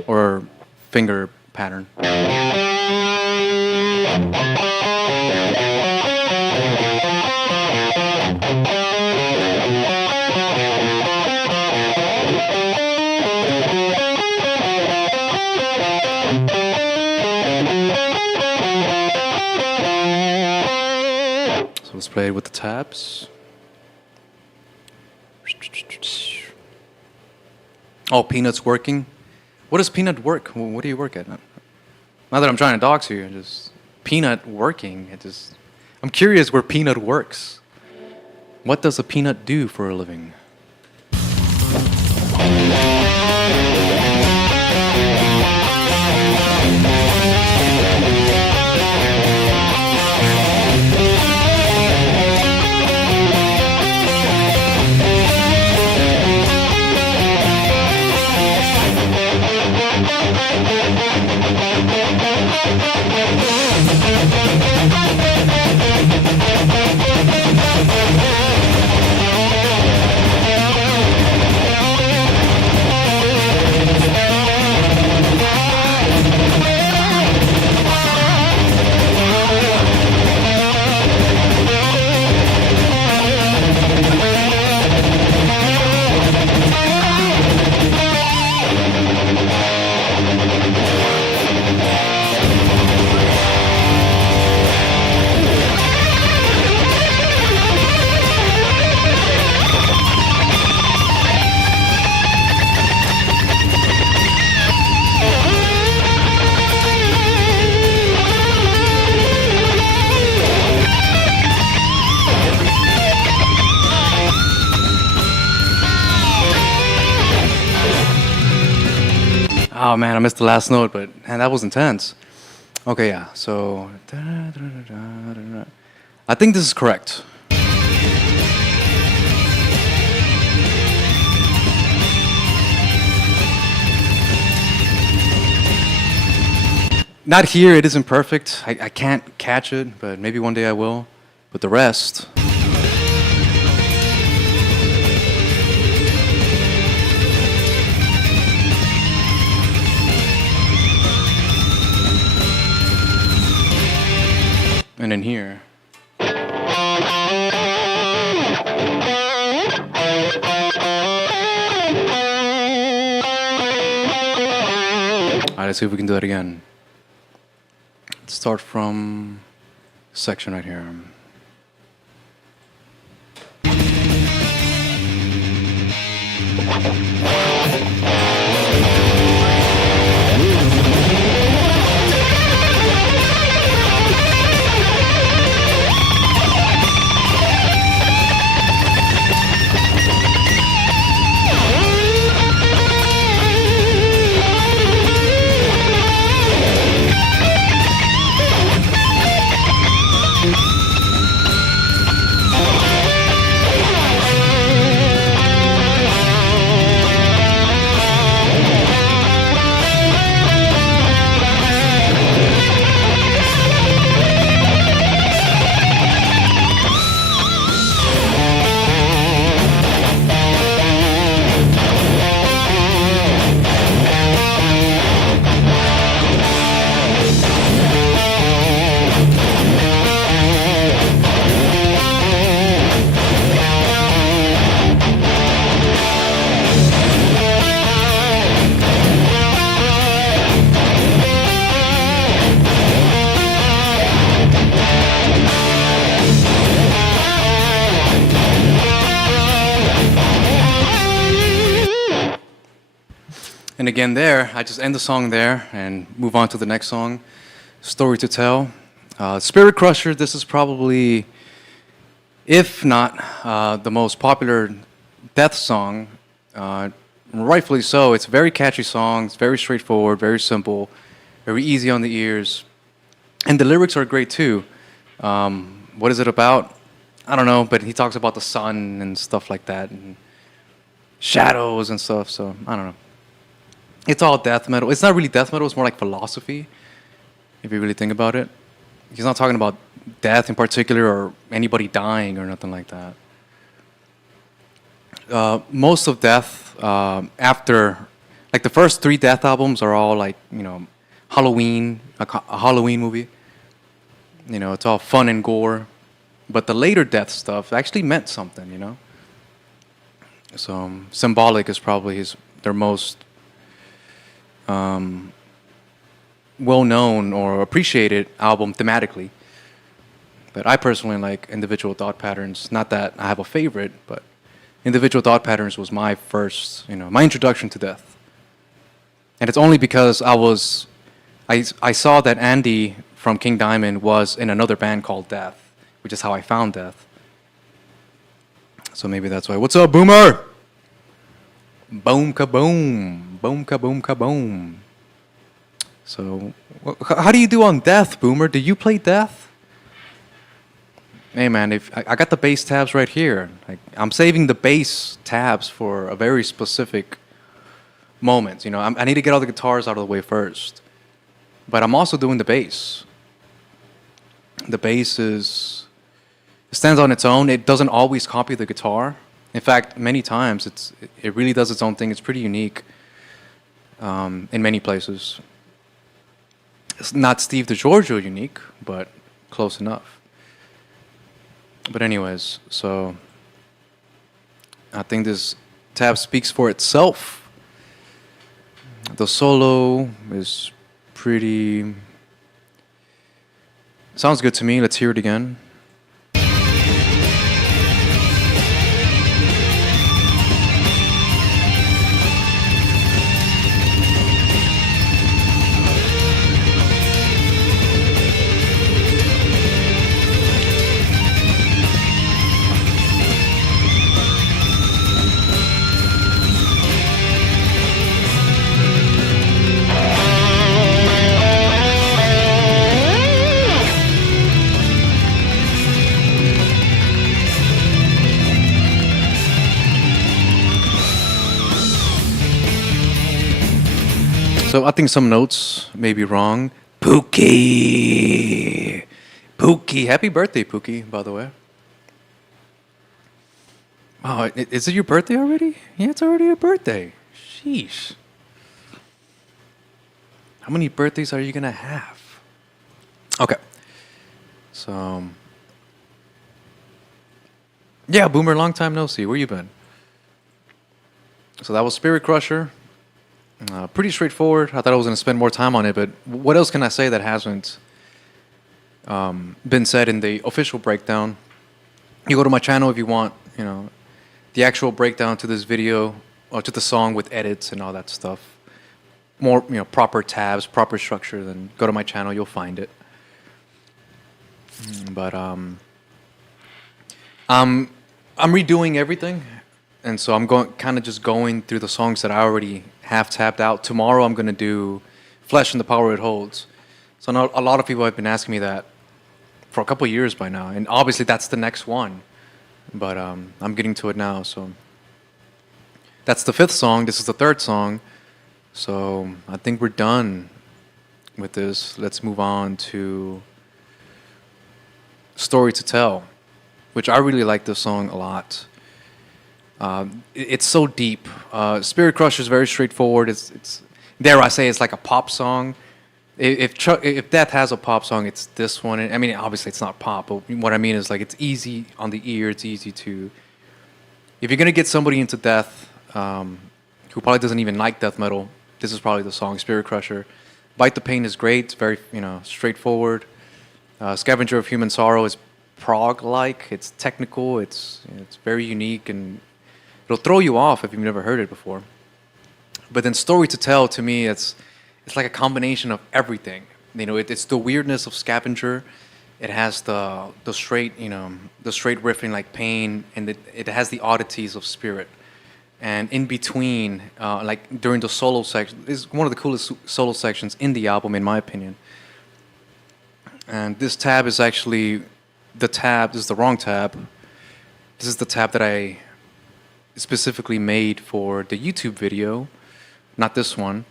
or finger pattern. So let's play it with the tabs. Oh, Peanut's working. What does Peanut work? What do you work at? Not that I'm trying to dox you. Just Peanut working. I'm curious where Peanut works. What does a peanut do for a living? Oh man, I missed the last note, but man, that was intense. Okay, yeah, so. I think this is correct. Not here, it isn't perfect. I can't catch it, but maybe one day I will. But the rest. And in here. Alright, let's see if we can do that again. Let's start from section right here. And again there, I just end the song there and move on to the next song, Story to Tell. Spirit Crusher, this is probably, if not the most popular death song, rightfully so. It's a very catchy song, it's very straightforward, very simple, very easy on the ears. And the lyrics are great too. What is it about? I don't know, but he talks about the sun and stuff like that, and shadows and stuff, so I don't know. It's all death metal. It's not really death metal, it's more like philosophy, if you really think about it. He's not talking about death in particular or anybody dying or nothing like that. Most of death, after, like the first 3 death albums are all like, Halloween, a Halloween movie. It's all fun and gore. But the later death stuff actually meant something, So Symbolic is probably their most well-known or appreciated album thematically. But I personally like individual thought patterns. Not that I have a favorite, but individual thought patterns was my first, my introduction to death. And it's only because I saw that Andy from King Diamond was in another band called Death, which is how I found Death. So maybe that's why. What's up, Boomer? Boom kaboom, boom kaboom kaboom. So, how do you do on Death, Boomer? Do you play Death? Hey man, if I got the bass tabs right here. I'm saving the bass tabs for a very specific moment. I need to get all the guitars out of the way first. But I'm also doing the bass. The bass it stands on its own. It doesn't always copy the guitar. In fact, many times it really does its own thing. It's pretty unique in many places. It's not Steve DiGiorgio unique, but close enough. But anyways, so I think this tab speaks for itself. The solo is pretty... Sounds good to me. Let's hear it again. So I think some notes may be wrong. Pookie! Pookie! Happy birthday, Pookie, by the way. Oh, is it your birthday already? Yeah, it's already your birthday. Sheesh. How many birthdays are you going to have? Okay. So... Yeah, Boomer, long time no see. Where you been? So that was Spirit Crusher. Pretty straightforward. I thought I was going to spend more time on it, but what else can I say that hasn't been said in the official breakdown? You go to my channel if you want, the actual breakdown to this video or to the song with edits and all that stuff. More, proper tabs, proper structure. Then go to my channel, you'll find it. But I'm redoing everything. And so I'm just going through the songs that I already have tapped out. Tomorrow I'm going to do Flesh and the Power It Holds. So I know a lot of people have been asking me that for a couple of years by now. And obviously that's the next one. But I'm getting to it now. So that's the 5th song. This is the 3rd song. So I think we're done with this. Let's move on to Story to Tell, which I really like this song a lot. It's so deep. Spirit Crusher is very straightforward. It's dare I say it's like a pop song. If Death has a pop song, it's this one. I mean, obviously it's not pop, but what I mean is like it's easy on the ear. It's easy to. If you're gonna get somebody into Death, who probably doesn't even like death metal, this is probably the song. Spirit Crusher. Bite the Pain is great. It's very straightforward. Scavenger of Human Sorrow is prog-like. It's technical. It's very unique and. It'll throw you off if you've never heard it before. But then Story to Tell, to me, it's like a combination of everything. It's the weirdness of Scavenger. It has the straight, the straight riffing like Pain, and it has the oddities of Spirit. And in between, like during the solo section, is one of the coolest solo sections in the album, in my opinion. And this tab is actually this is the wrong tab. This is the tab that I specifically made for the YouTube video, not this one,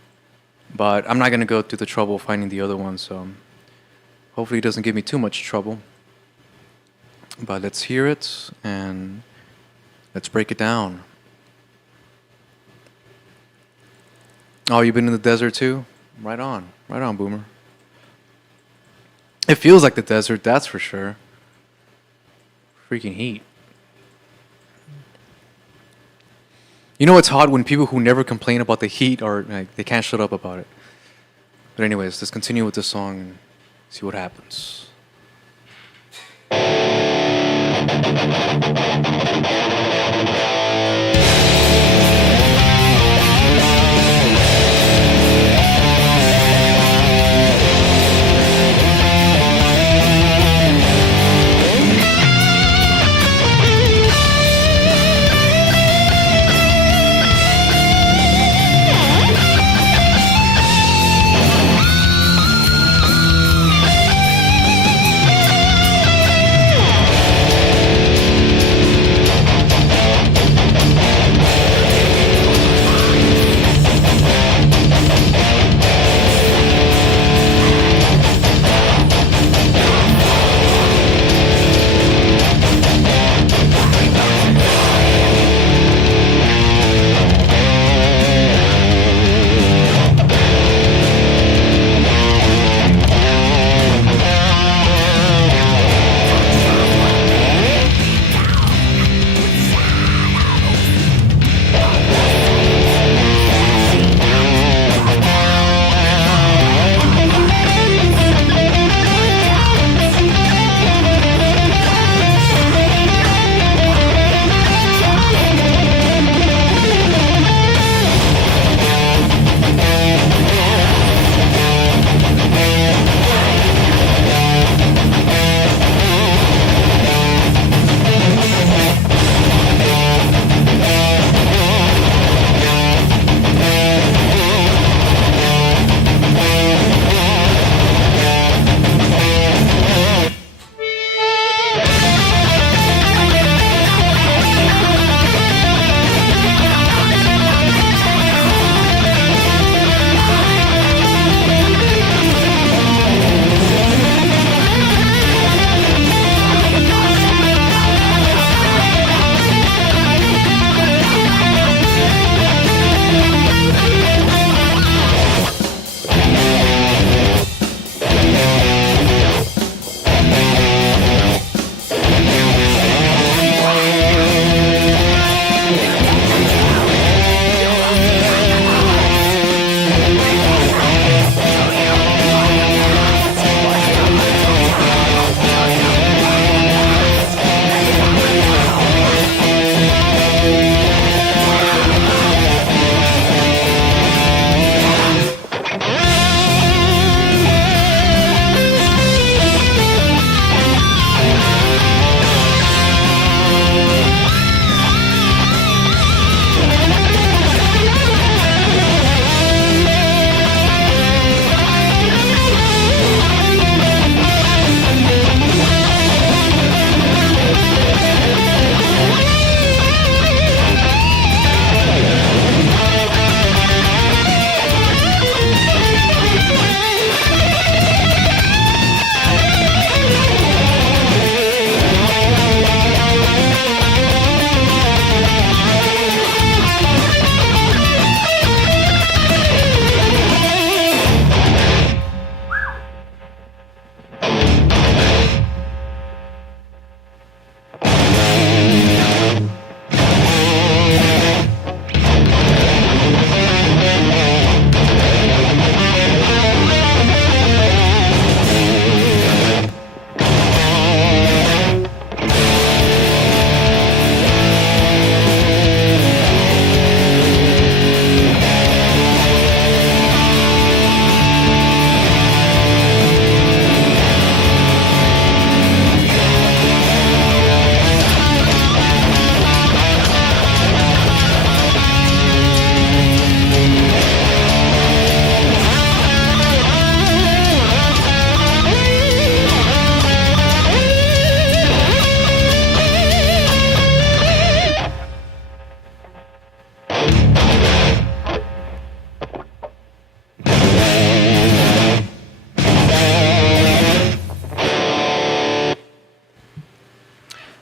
but I'm not going to go through the trouble of finding the other one, so hopefully it doesn't give me too much trouble. But let's hear it and let's break it down. Oh, you've been in the desert too? Right on, Boomer. It feels like the desert, that's for sure. Freaking heat. It's hot when people who never complain about the heat they can't shut up about it. But anyways, let's continue with this song and see what happens.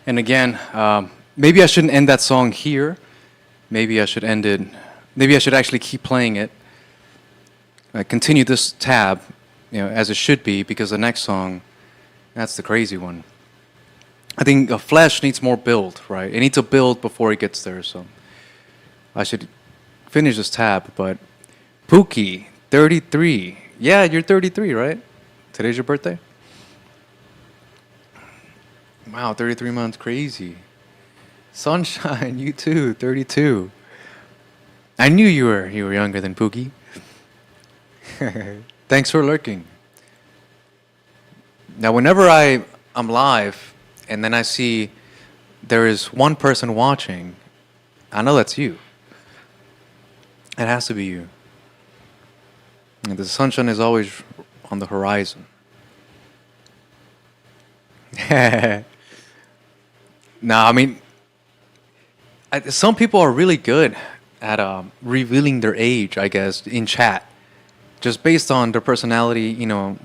And again, maybe I shouldn't end that song here. Maybe I should end it. Maybe I should actually keep playing it. Continue this tab, as it should be, because the next song, that's the crazy one. I think a Flesh needs more build, right? It needs a build before it gets there, so I should finish this tab. But Pookie, 33. Yeah, you're 33, right? Today's your birthday? Wow, 33 months, crazy. Sunshine, you too, 32. I knew you were younger than Pookie. Thanks for lurking. Now, whenever I'm live and then I see there is one person watching, I know that's you. It has to be you. And the sunshine is always on the horizon. Nah, I mean, some people are really good at revealing their age, I guess, in chat. Just based on their personality,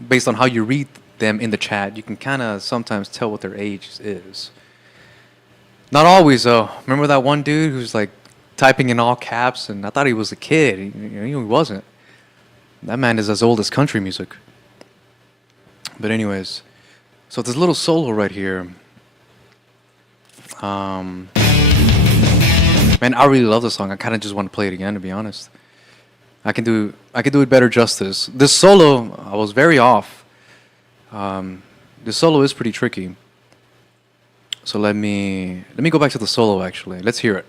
based on how you read them in the chat, you can kind of sometimes tell what their age is. Not always, though. Remember that one dude who's like typing in all caps, and I thought he was a kid. He wasn't. That man is as old as country music. But anyways, so this little solo right here. Man, I really love the song. I kind of just want to play it again, to be honest. I can do it better justice. This solo, I was very off. This solo is pretty tricky. So let me go back to the solo. Actually, let's hear it.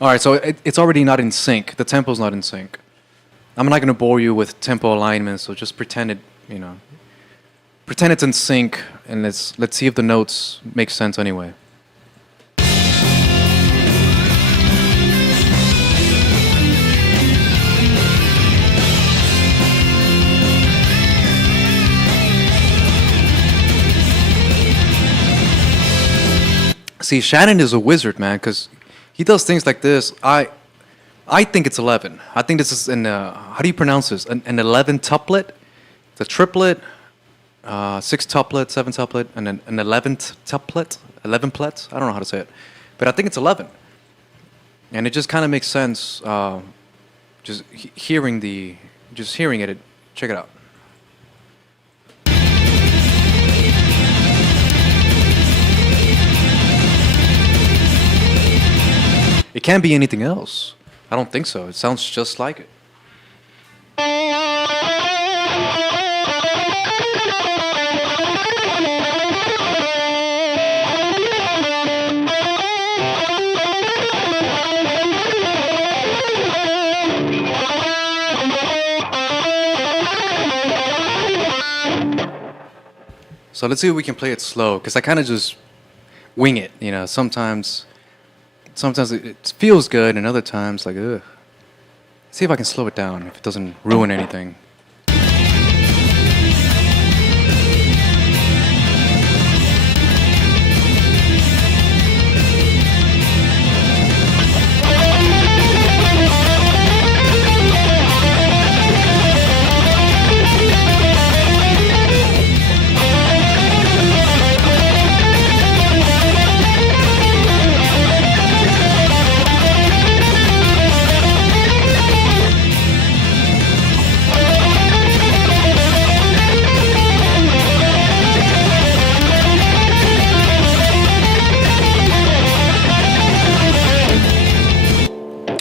All right, so it's already not in sync. The tempo's not in sync. I'm not going to bore you with tempo alignment, so just pretend it, pretend it's in sync, and let's see if the notes make sense anyway. See, Shannon is a wizard, man, because he does things like this. I think it's 11. I think this is how do you pronounce this? An 11 tuplet? It's a triplet, 6 tuplet, 7 tuplet, and an 11th tuplet? 11 plets? I don't know how to say it. But I think it's 11. And it just kind of makes sense just hearing it. Check it out. It can't be anything else. I don't think so. It sounds just like it. So let's see if we can play it slow, because I kind of just wing it. Sometimes it feels good, and other times, like, ugh. See if I can slow it down, if it doesn't ruin anything.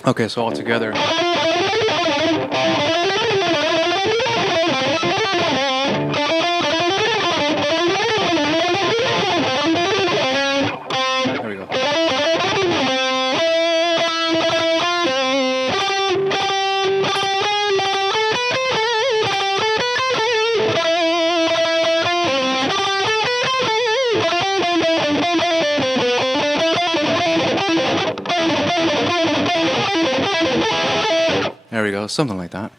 Okay, so all together. There we go. There we go, something like that.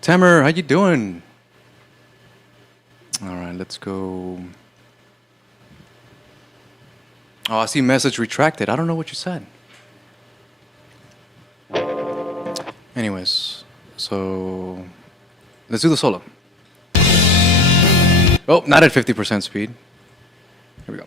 Tamer, how you doing? All right, let's go. Oh, I see message retracted. I don't know what you said. Anyways, so let's do the solo. Oh, not at 50% speed. Here we go.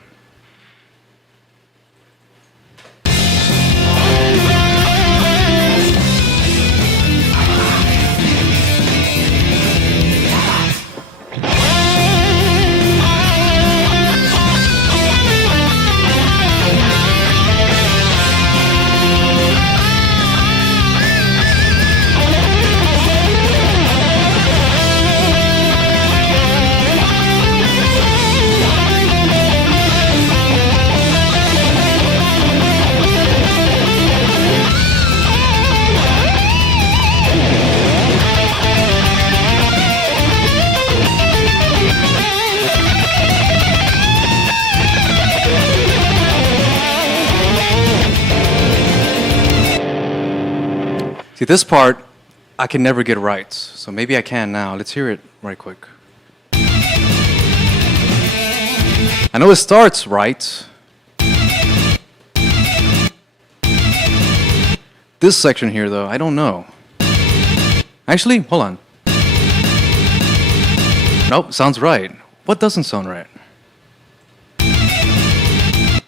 See, this part, I can never get right, so maybe I can now. Let's hear it right quick. I know it starts right. This section here, though, I don't know. Actually, hold on. Nope, sounds right. What doesn't sound right?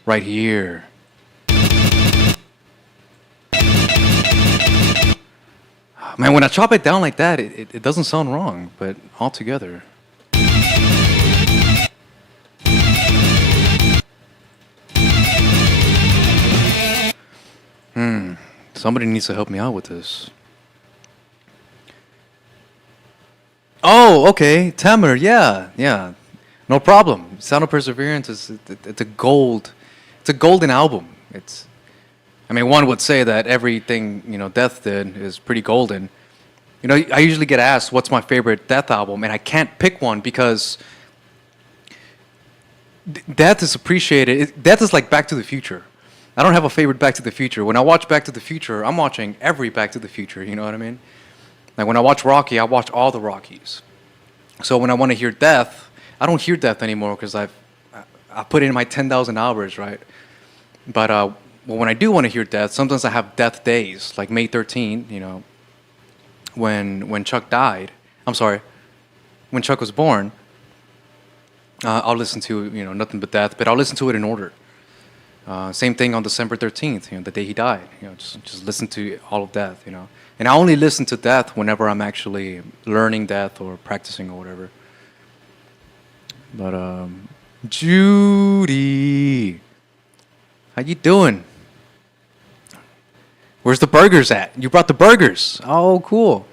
Right here. Man, when I chop it down like that, it doesn't sound wrong, but altogether. Somebody needs to help me out with this. Oh, okay, Tamer, yeah. No problem. Sound of Perseverance it's a golden album. I mean, one would say that everything, Death did is pretty golden. I usually get asked what's my favorite Death album, and I can't pick one because Death is appreciated. Death is like Back to the Future. I don't have a favorite Back to the Future. When I watch Back to the Future, I'm watching every Back to the Future, you know what I mean? Like when I watch Rocky, I watch all the Rockies. So when I want to hear Death, I don't hear Death anymore because I put in my 10,000 hours, right? But well, when I do want to hear Death, sometimes I have Death days, like May 13, when Chuck died. I'm sorry, when Chuck was born. I'll listen to Nothing But Death, but I'll listen to it in order. Same thing on December 13th, the day he died. Just listen to all of Death, And I only listen to Death whenever I'm actually learning Death or practicing or whatever. But Judy, how you doing? Where's the burgers at? You brought the burgers. Oh, cool.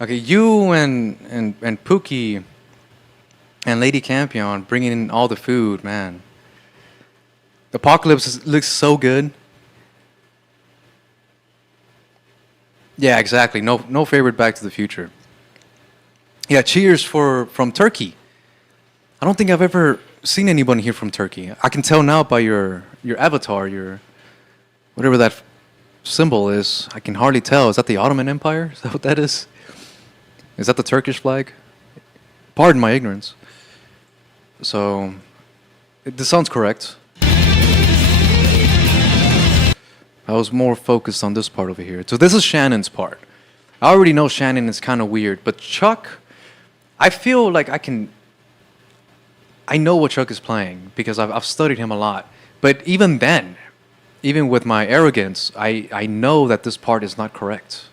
Okay, you and Pookie and Lady Campion bringing in all the food, man. Apocalypse looks so good. Yeah, exactly. No favorite Back to the Future. Yeah, cheers from Turkey. I don't think I've ever seen anyone here from Turkey. I can tell now by your avatar, your whatever that symbol is. I can hardly tell. Is that the Ottoman Empire? Is that what that is? Is that the Turkish flag? Pardon my ignorance. So, this sounds correct. I was more focused on this part over here. So this is Shannon's part. I already know Shannon is kind of weird, but Chuck, I feel like I know what Chuck is playing because I've studied him a lot. But even then, even with my arrogance, I know that this part is not correct.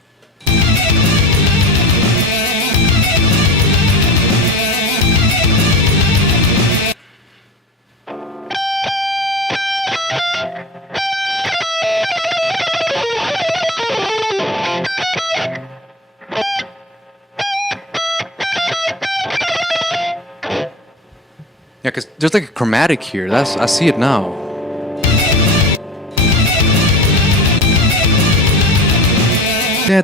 Yeah, because there's like a chromatic here. I see it now. Yeah.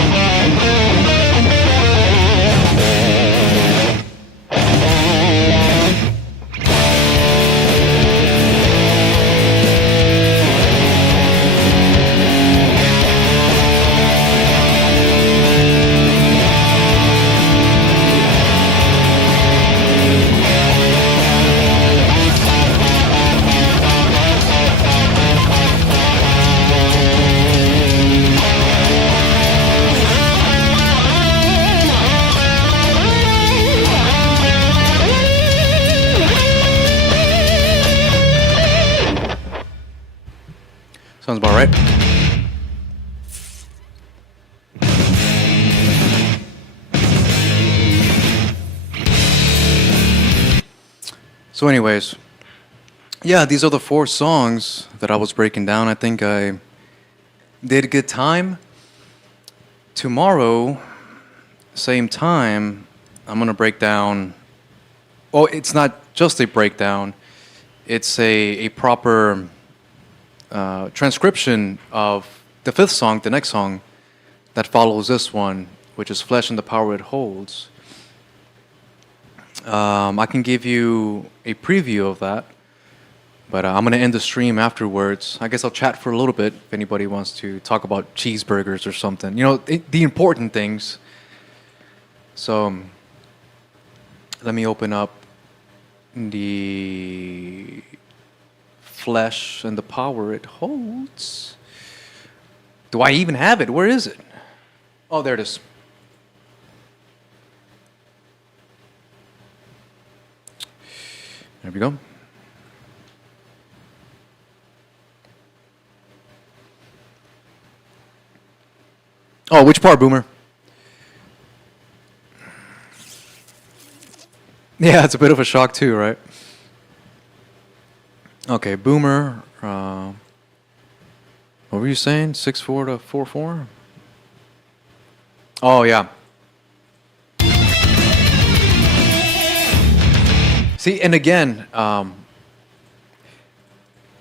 Sounds about right. So, anyways, yeah, these are the four songs that I was breaking down. I think I did a good time. Tomorrow, same time, I'm gonna break down. Oh, it's not just a breakdown, it's a proper transcription of the fifth song, the next song that follows this one, which is Flesh and the Power It Holds. I can give you a preview of that, but I'm going to end the stream afterwards. I guess I'll chat for a little bit if anybody wants to talk about cheeseburgers or something. You know, the important things. So let me open up the Flesh and the Power It Holds. Do I even have it? Where is it? Oh, there it is. There we go. Oh, which part, Boomer? Yeah, it's a bit of a shock too, right? Okay, Boomer. What were you saying? 6'4" to 4'4"? Oh, yeah. See, and again, I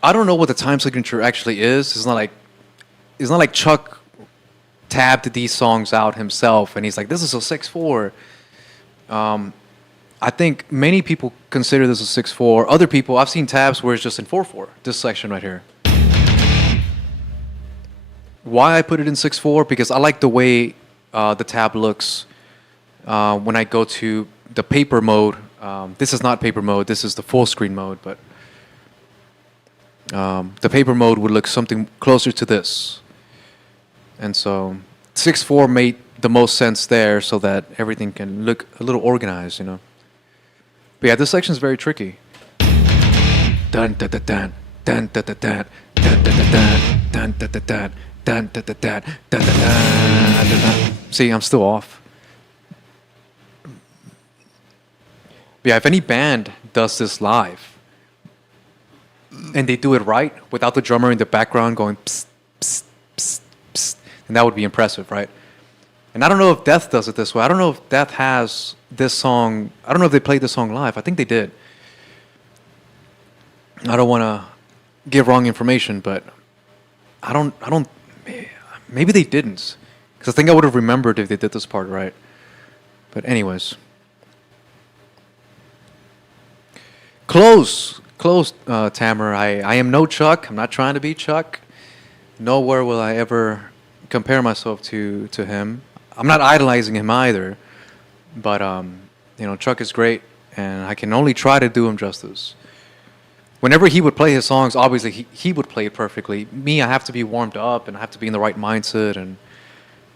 don't know what the time signature actually is. It's not like Chuck tabbed these songs out himself, and he's like, "This is a 6/4." I think many people consider this a 6/4. Other people, I've seen tabs where it's just in 4/4. This section right here. Why I put it in 6/4? Because I like the way the tab looks when I go to the paper mode. This is not paper mode. This is the full screen mode, but the paper mode would look something closer to this. And so 6/4 made the most sense there, so that everything can look a little organized, you know. But yeah, this section is very tricky. Dun dun dun dun dun dun dun dun dun dun dun dun dun dun dun dun dun dun dun. See, I'm still off. But yeah, if any band does this live and they do it right without the drummer in the background going psst, psst, psst, psst, then that would be impressive, right? And I don't know if Death does it this way. I don't know if Death has this song. I don't know if they played this song live. I think they did. I don't want to give wrong information, but I don't. Maybe they didn't, because I think I would have remembered if they did this part right. But anyways, close, Tamer. I am no Chuck. I'm not trying to be Chuck. Nowhere will I ever compare myself to him. I'm not idolizing him either, but you know, Chuck is great, and I can only try to do him justice. Whenever he would play his songs, obviously he would play it perfectly. Me, I have to be warmed up, and I have to be in the right mindset. And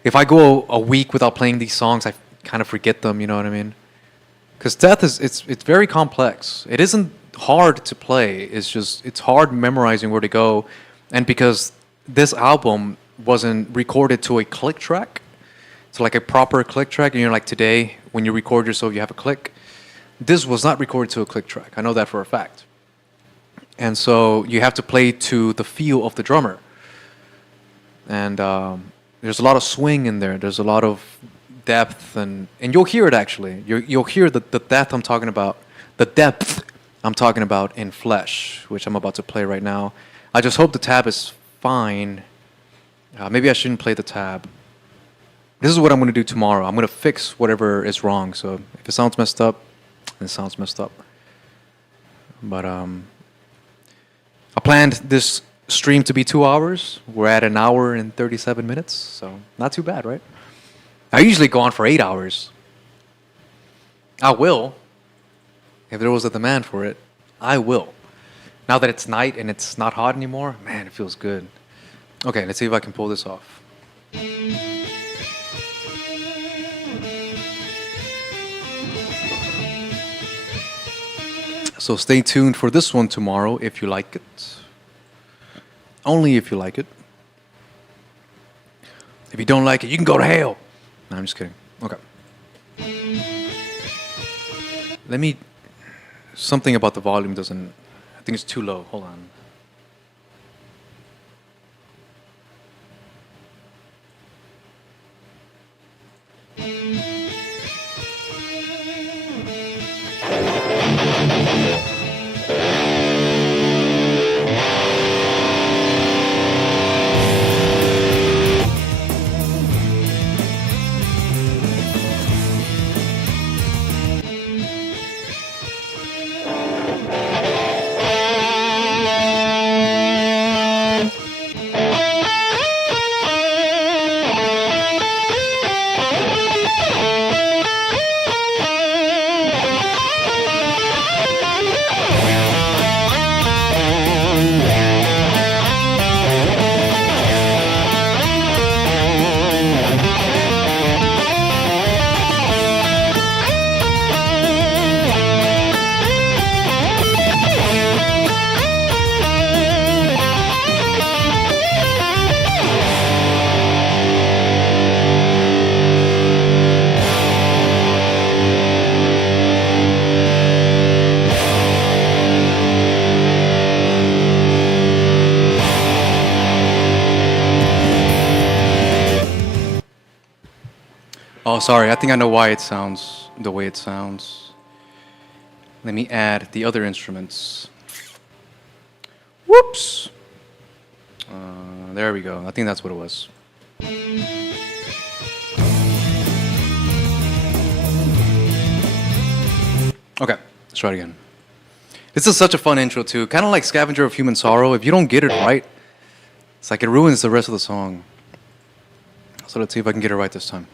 if I go a week without playing these songs, I kind of forget them. You know what I mean? Because Death is it's very complex. It isn't hard to play. It's hard memorizing where to go, and because this album wasn't recorded to a click track. So like a proper click track, and you're like today, when you record yourself, you have a click. This was not recorded to a click track. I know that for a fact. And so you have to play to the feel of the drummer. And there's a lot of swing in there. There's a lot of depth, and you'll hear it actually. You'll hear the depth I'm talking about, the depth I'm talking about in Flesh, which I'm about to play right now. I just hope the tab is fine. Maybe I shouldn't play the tab. This is what I'm going to do tomorrow. I'm going to fix whatever is wrong. So if it sounds messed up, then it sounds messed up. But I planned this stream to be 2 hours. We're at 1 hour and 37 minutes. So not too bad, right? I usually go on for 8 hours. I will. If there was a demand for it, I will. Now that it's night and it's not hot anymore, man, it feels good. Okay, let's see if I can pull this off. So stay tuned for this one tomorrow if you like it. Only if you like it. If you don't like it, you can go to hell. No, I'm just kidding. Okay. Let me. Something about the volume doesn't. I think it's too low. Hold on. Oh, sorry. I think I know why it sounds the way it sounds. Let me add the other instruments. Whoops. There we go. I think that's what it was. Okay, let's try it again. This is such a fun intro too. Kind of like Scavenger of Human Sorrow. If you don't get it right, it's like it ruins the rest of the song. So let's see if I can get it right this time.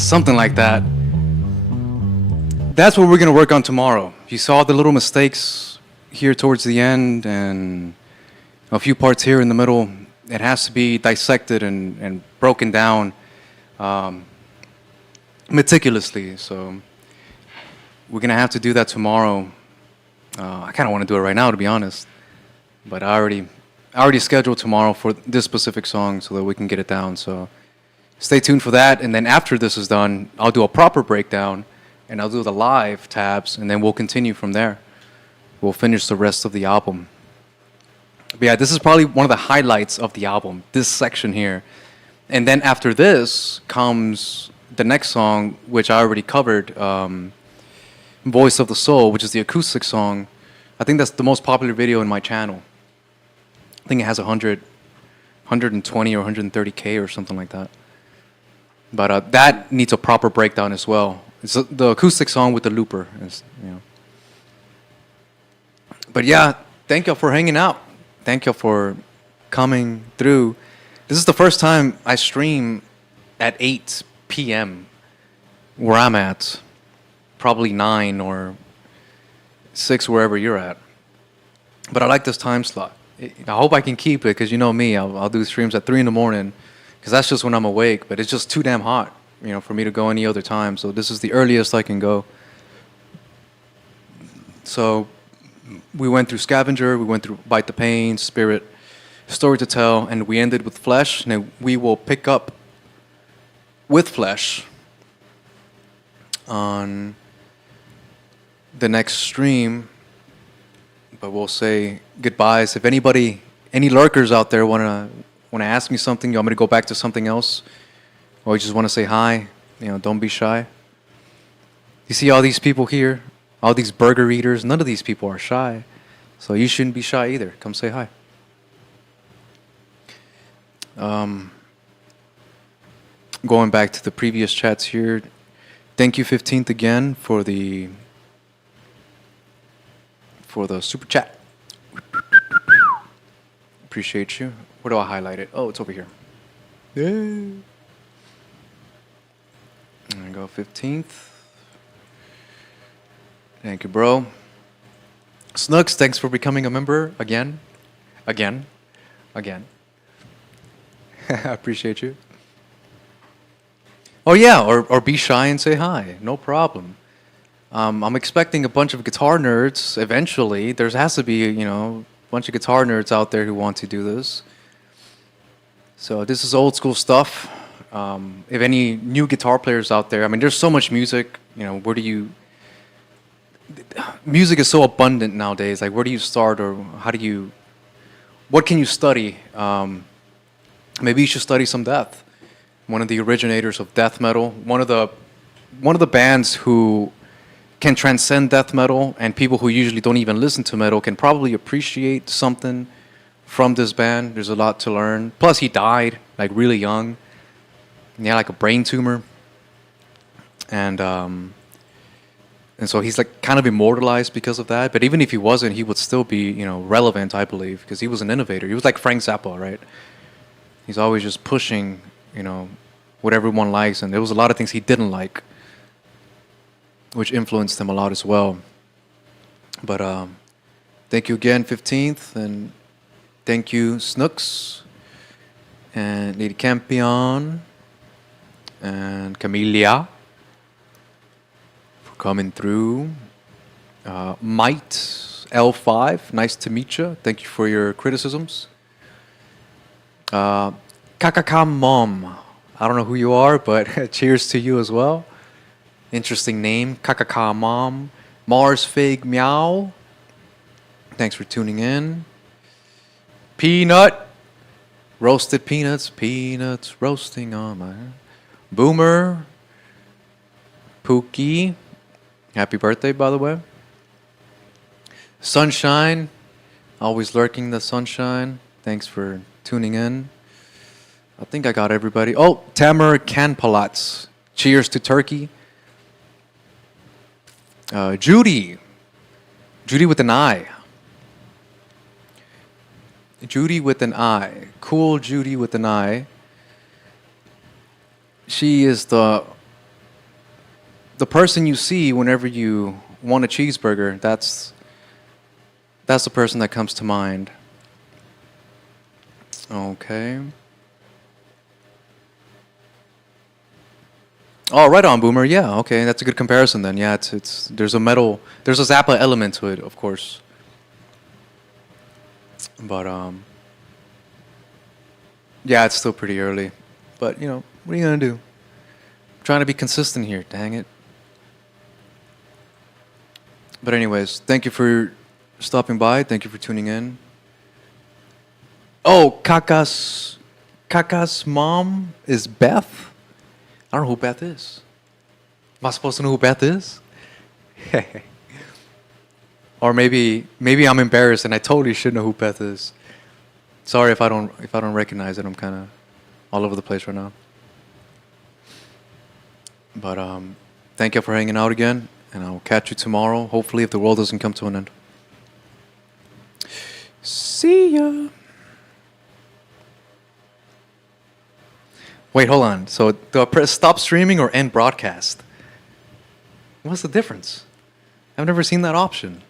something like that. That's what we're gonna work on tomorrow. You saw the little mistakes here towards the end and a few parts here in the middle. It has to be dissected and broken down meticulously. So we're gonna have to do that tomorrow. I kind of want to do it right now, to be honest. But I already scheduled tomorrow for this specific song so that we can get it down. So stay tuned for that. And then after this is done, I'll do a proper breakdown and I'll do the live tabs, and then we'll continue from there. We'll finish the rest of the album. But yeah, this is probably one of the highlights of the album, this section here. And then after this comes the next song, which I already covered, Voice of the Soul, which is the acoustic song. I think that's the most popular video in my channel. I think it has 120 or 130K or something like that. But that needs a proper breakdown as well. It's the acoustic song with the looper. But yeah, thank y'all for hanging out. Thank y'all for coming through. This is the first time I stream at 8 p.m. where I'm at. Probably 9 or 6 wherever you're at. But I like this time slot. I hope I can keep it because you know me, I'll do streams at 3 in the morning because that's just when I'm awake. But it's just too damn hot, for me to go any other time. So this is the earliest I can go. So we went through Scavenger, we went through Bite the Pain, Spirit, Story to Tell, and we ended with Flesh. And we will pick up with Flesh on the next stream, but we'll say goodbyes. If any lurkers out there wanna ask me something, you want me to go back to something else, or you just want to say hi, don't be shy. You see all these people here, all these burger eaters, none of these people are shy, so you shouldn't be shy either. Come say hi. Going back to the previous chats here, thank you 15th again for the super chat. Appreciate you. Where do I highlight it? Oh, it's over here. There we go, 15th. Thank you, bro. Snooks, thanks for becoming a member again. I appreciate you. Oh yeah, or be shy and say hi. No problem. I'm expecting a bunch of guitar nerds eventually. There has to be, a bunch of guitar nerds out there who want to do this. So this is old school stuff. If any new guitar players out there, there's so much music. Music is so abundant nowadays. Like, where do you start, or what can you study? Maybe you should study some death. One of the originators of death metal, one of the bands who can transcend death metal, and people who usually don't even listen to metal can probably appreciate something from this band. There's a lot to learn. Plus, he died like really young. He had like a brain tumor, and so he's like kind of immortalized because of that. But even if he wasn't, he would still be relevant, I believe, because he was an innovator. He was like Frank Zappa, right? He's always just pushing what everyone likes, and there was a lot of things he didn't like, which influenced him a lot as well. But thank you again, 15th, and thank you, Snooks, and Lady Campion, and Camellia, for coming through. Might L5, nice to meet you. Thank you for your criticisms. Kakaka Mom, I don't know who you are, but cheers to you as well. Interesting name, Kakaka Mom. Mars Fig Meow, thanks for tuning in. Peanut, roasted peanuts roasting on my Boomer, Pookie, happy birthday, by the way. Sunshine, always lurking the sunshine, thanks for tuning in. I think I got everybody. Oh, Tamer Kanpalats, cheers to turkey. Judy with an I. Judy with an I. Cool Judy with an I. She is the the person you see whenever you want a cheeseburger, that's the person that comes to mind. Okay. Oh, right on, Boomer. Yeah, okay, that's a good comparison then. Yeah, it's there's a Zappa element to it, of course. But yeah, it's still pretty early. But what are you gonna do? I'm trying to be consistent here. Dang it. But anyways, thank you for stopping by. Thank you for tuning in. Oh, Kaka's mom is Beth. I don't know who Beth is. Am I supposed to know who Beth is? Or maybe I'm embarrassed and I totally should know who Beth is. Sorry if I don't recognize it. I'm kind of all over the place right now. But thank you for hanging out again, and I'll catch you tomorrow. Hopefully, if the world doesn't come to an end. See ya. Wait, hold on. So do I press stop streaming or end broadcast? What's the difference? I've never seen that option.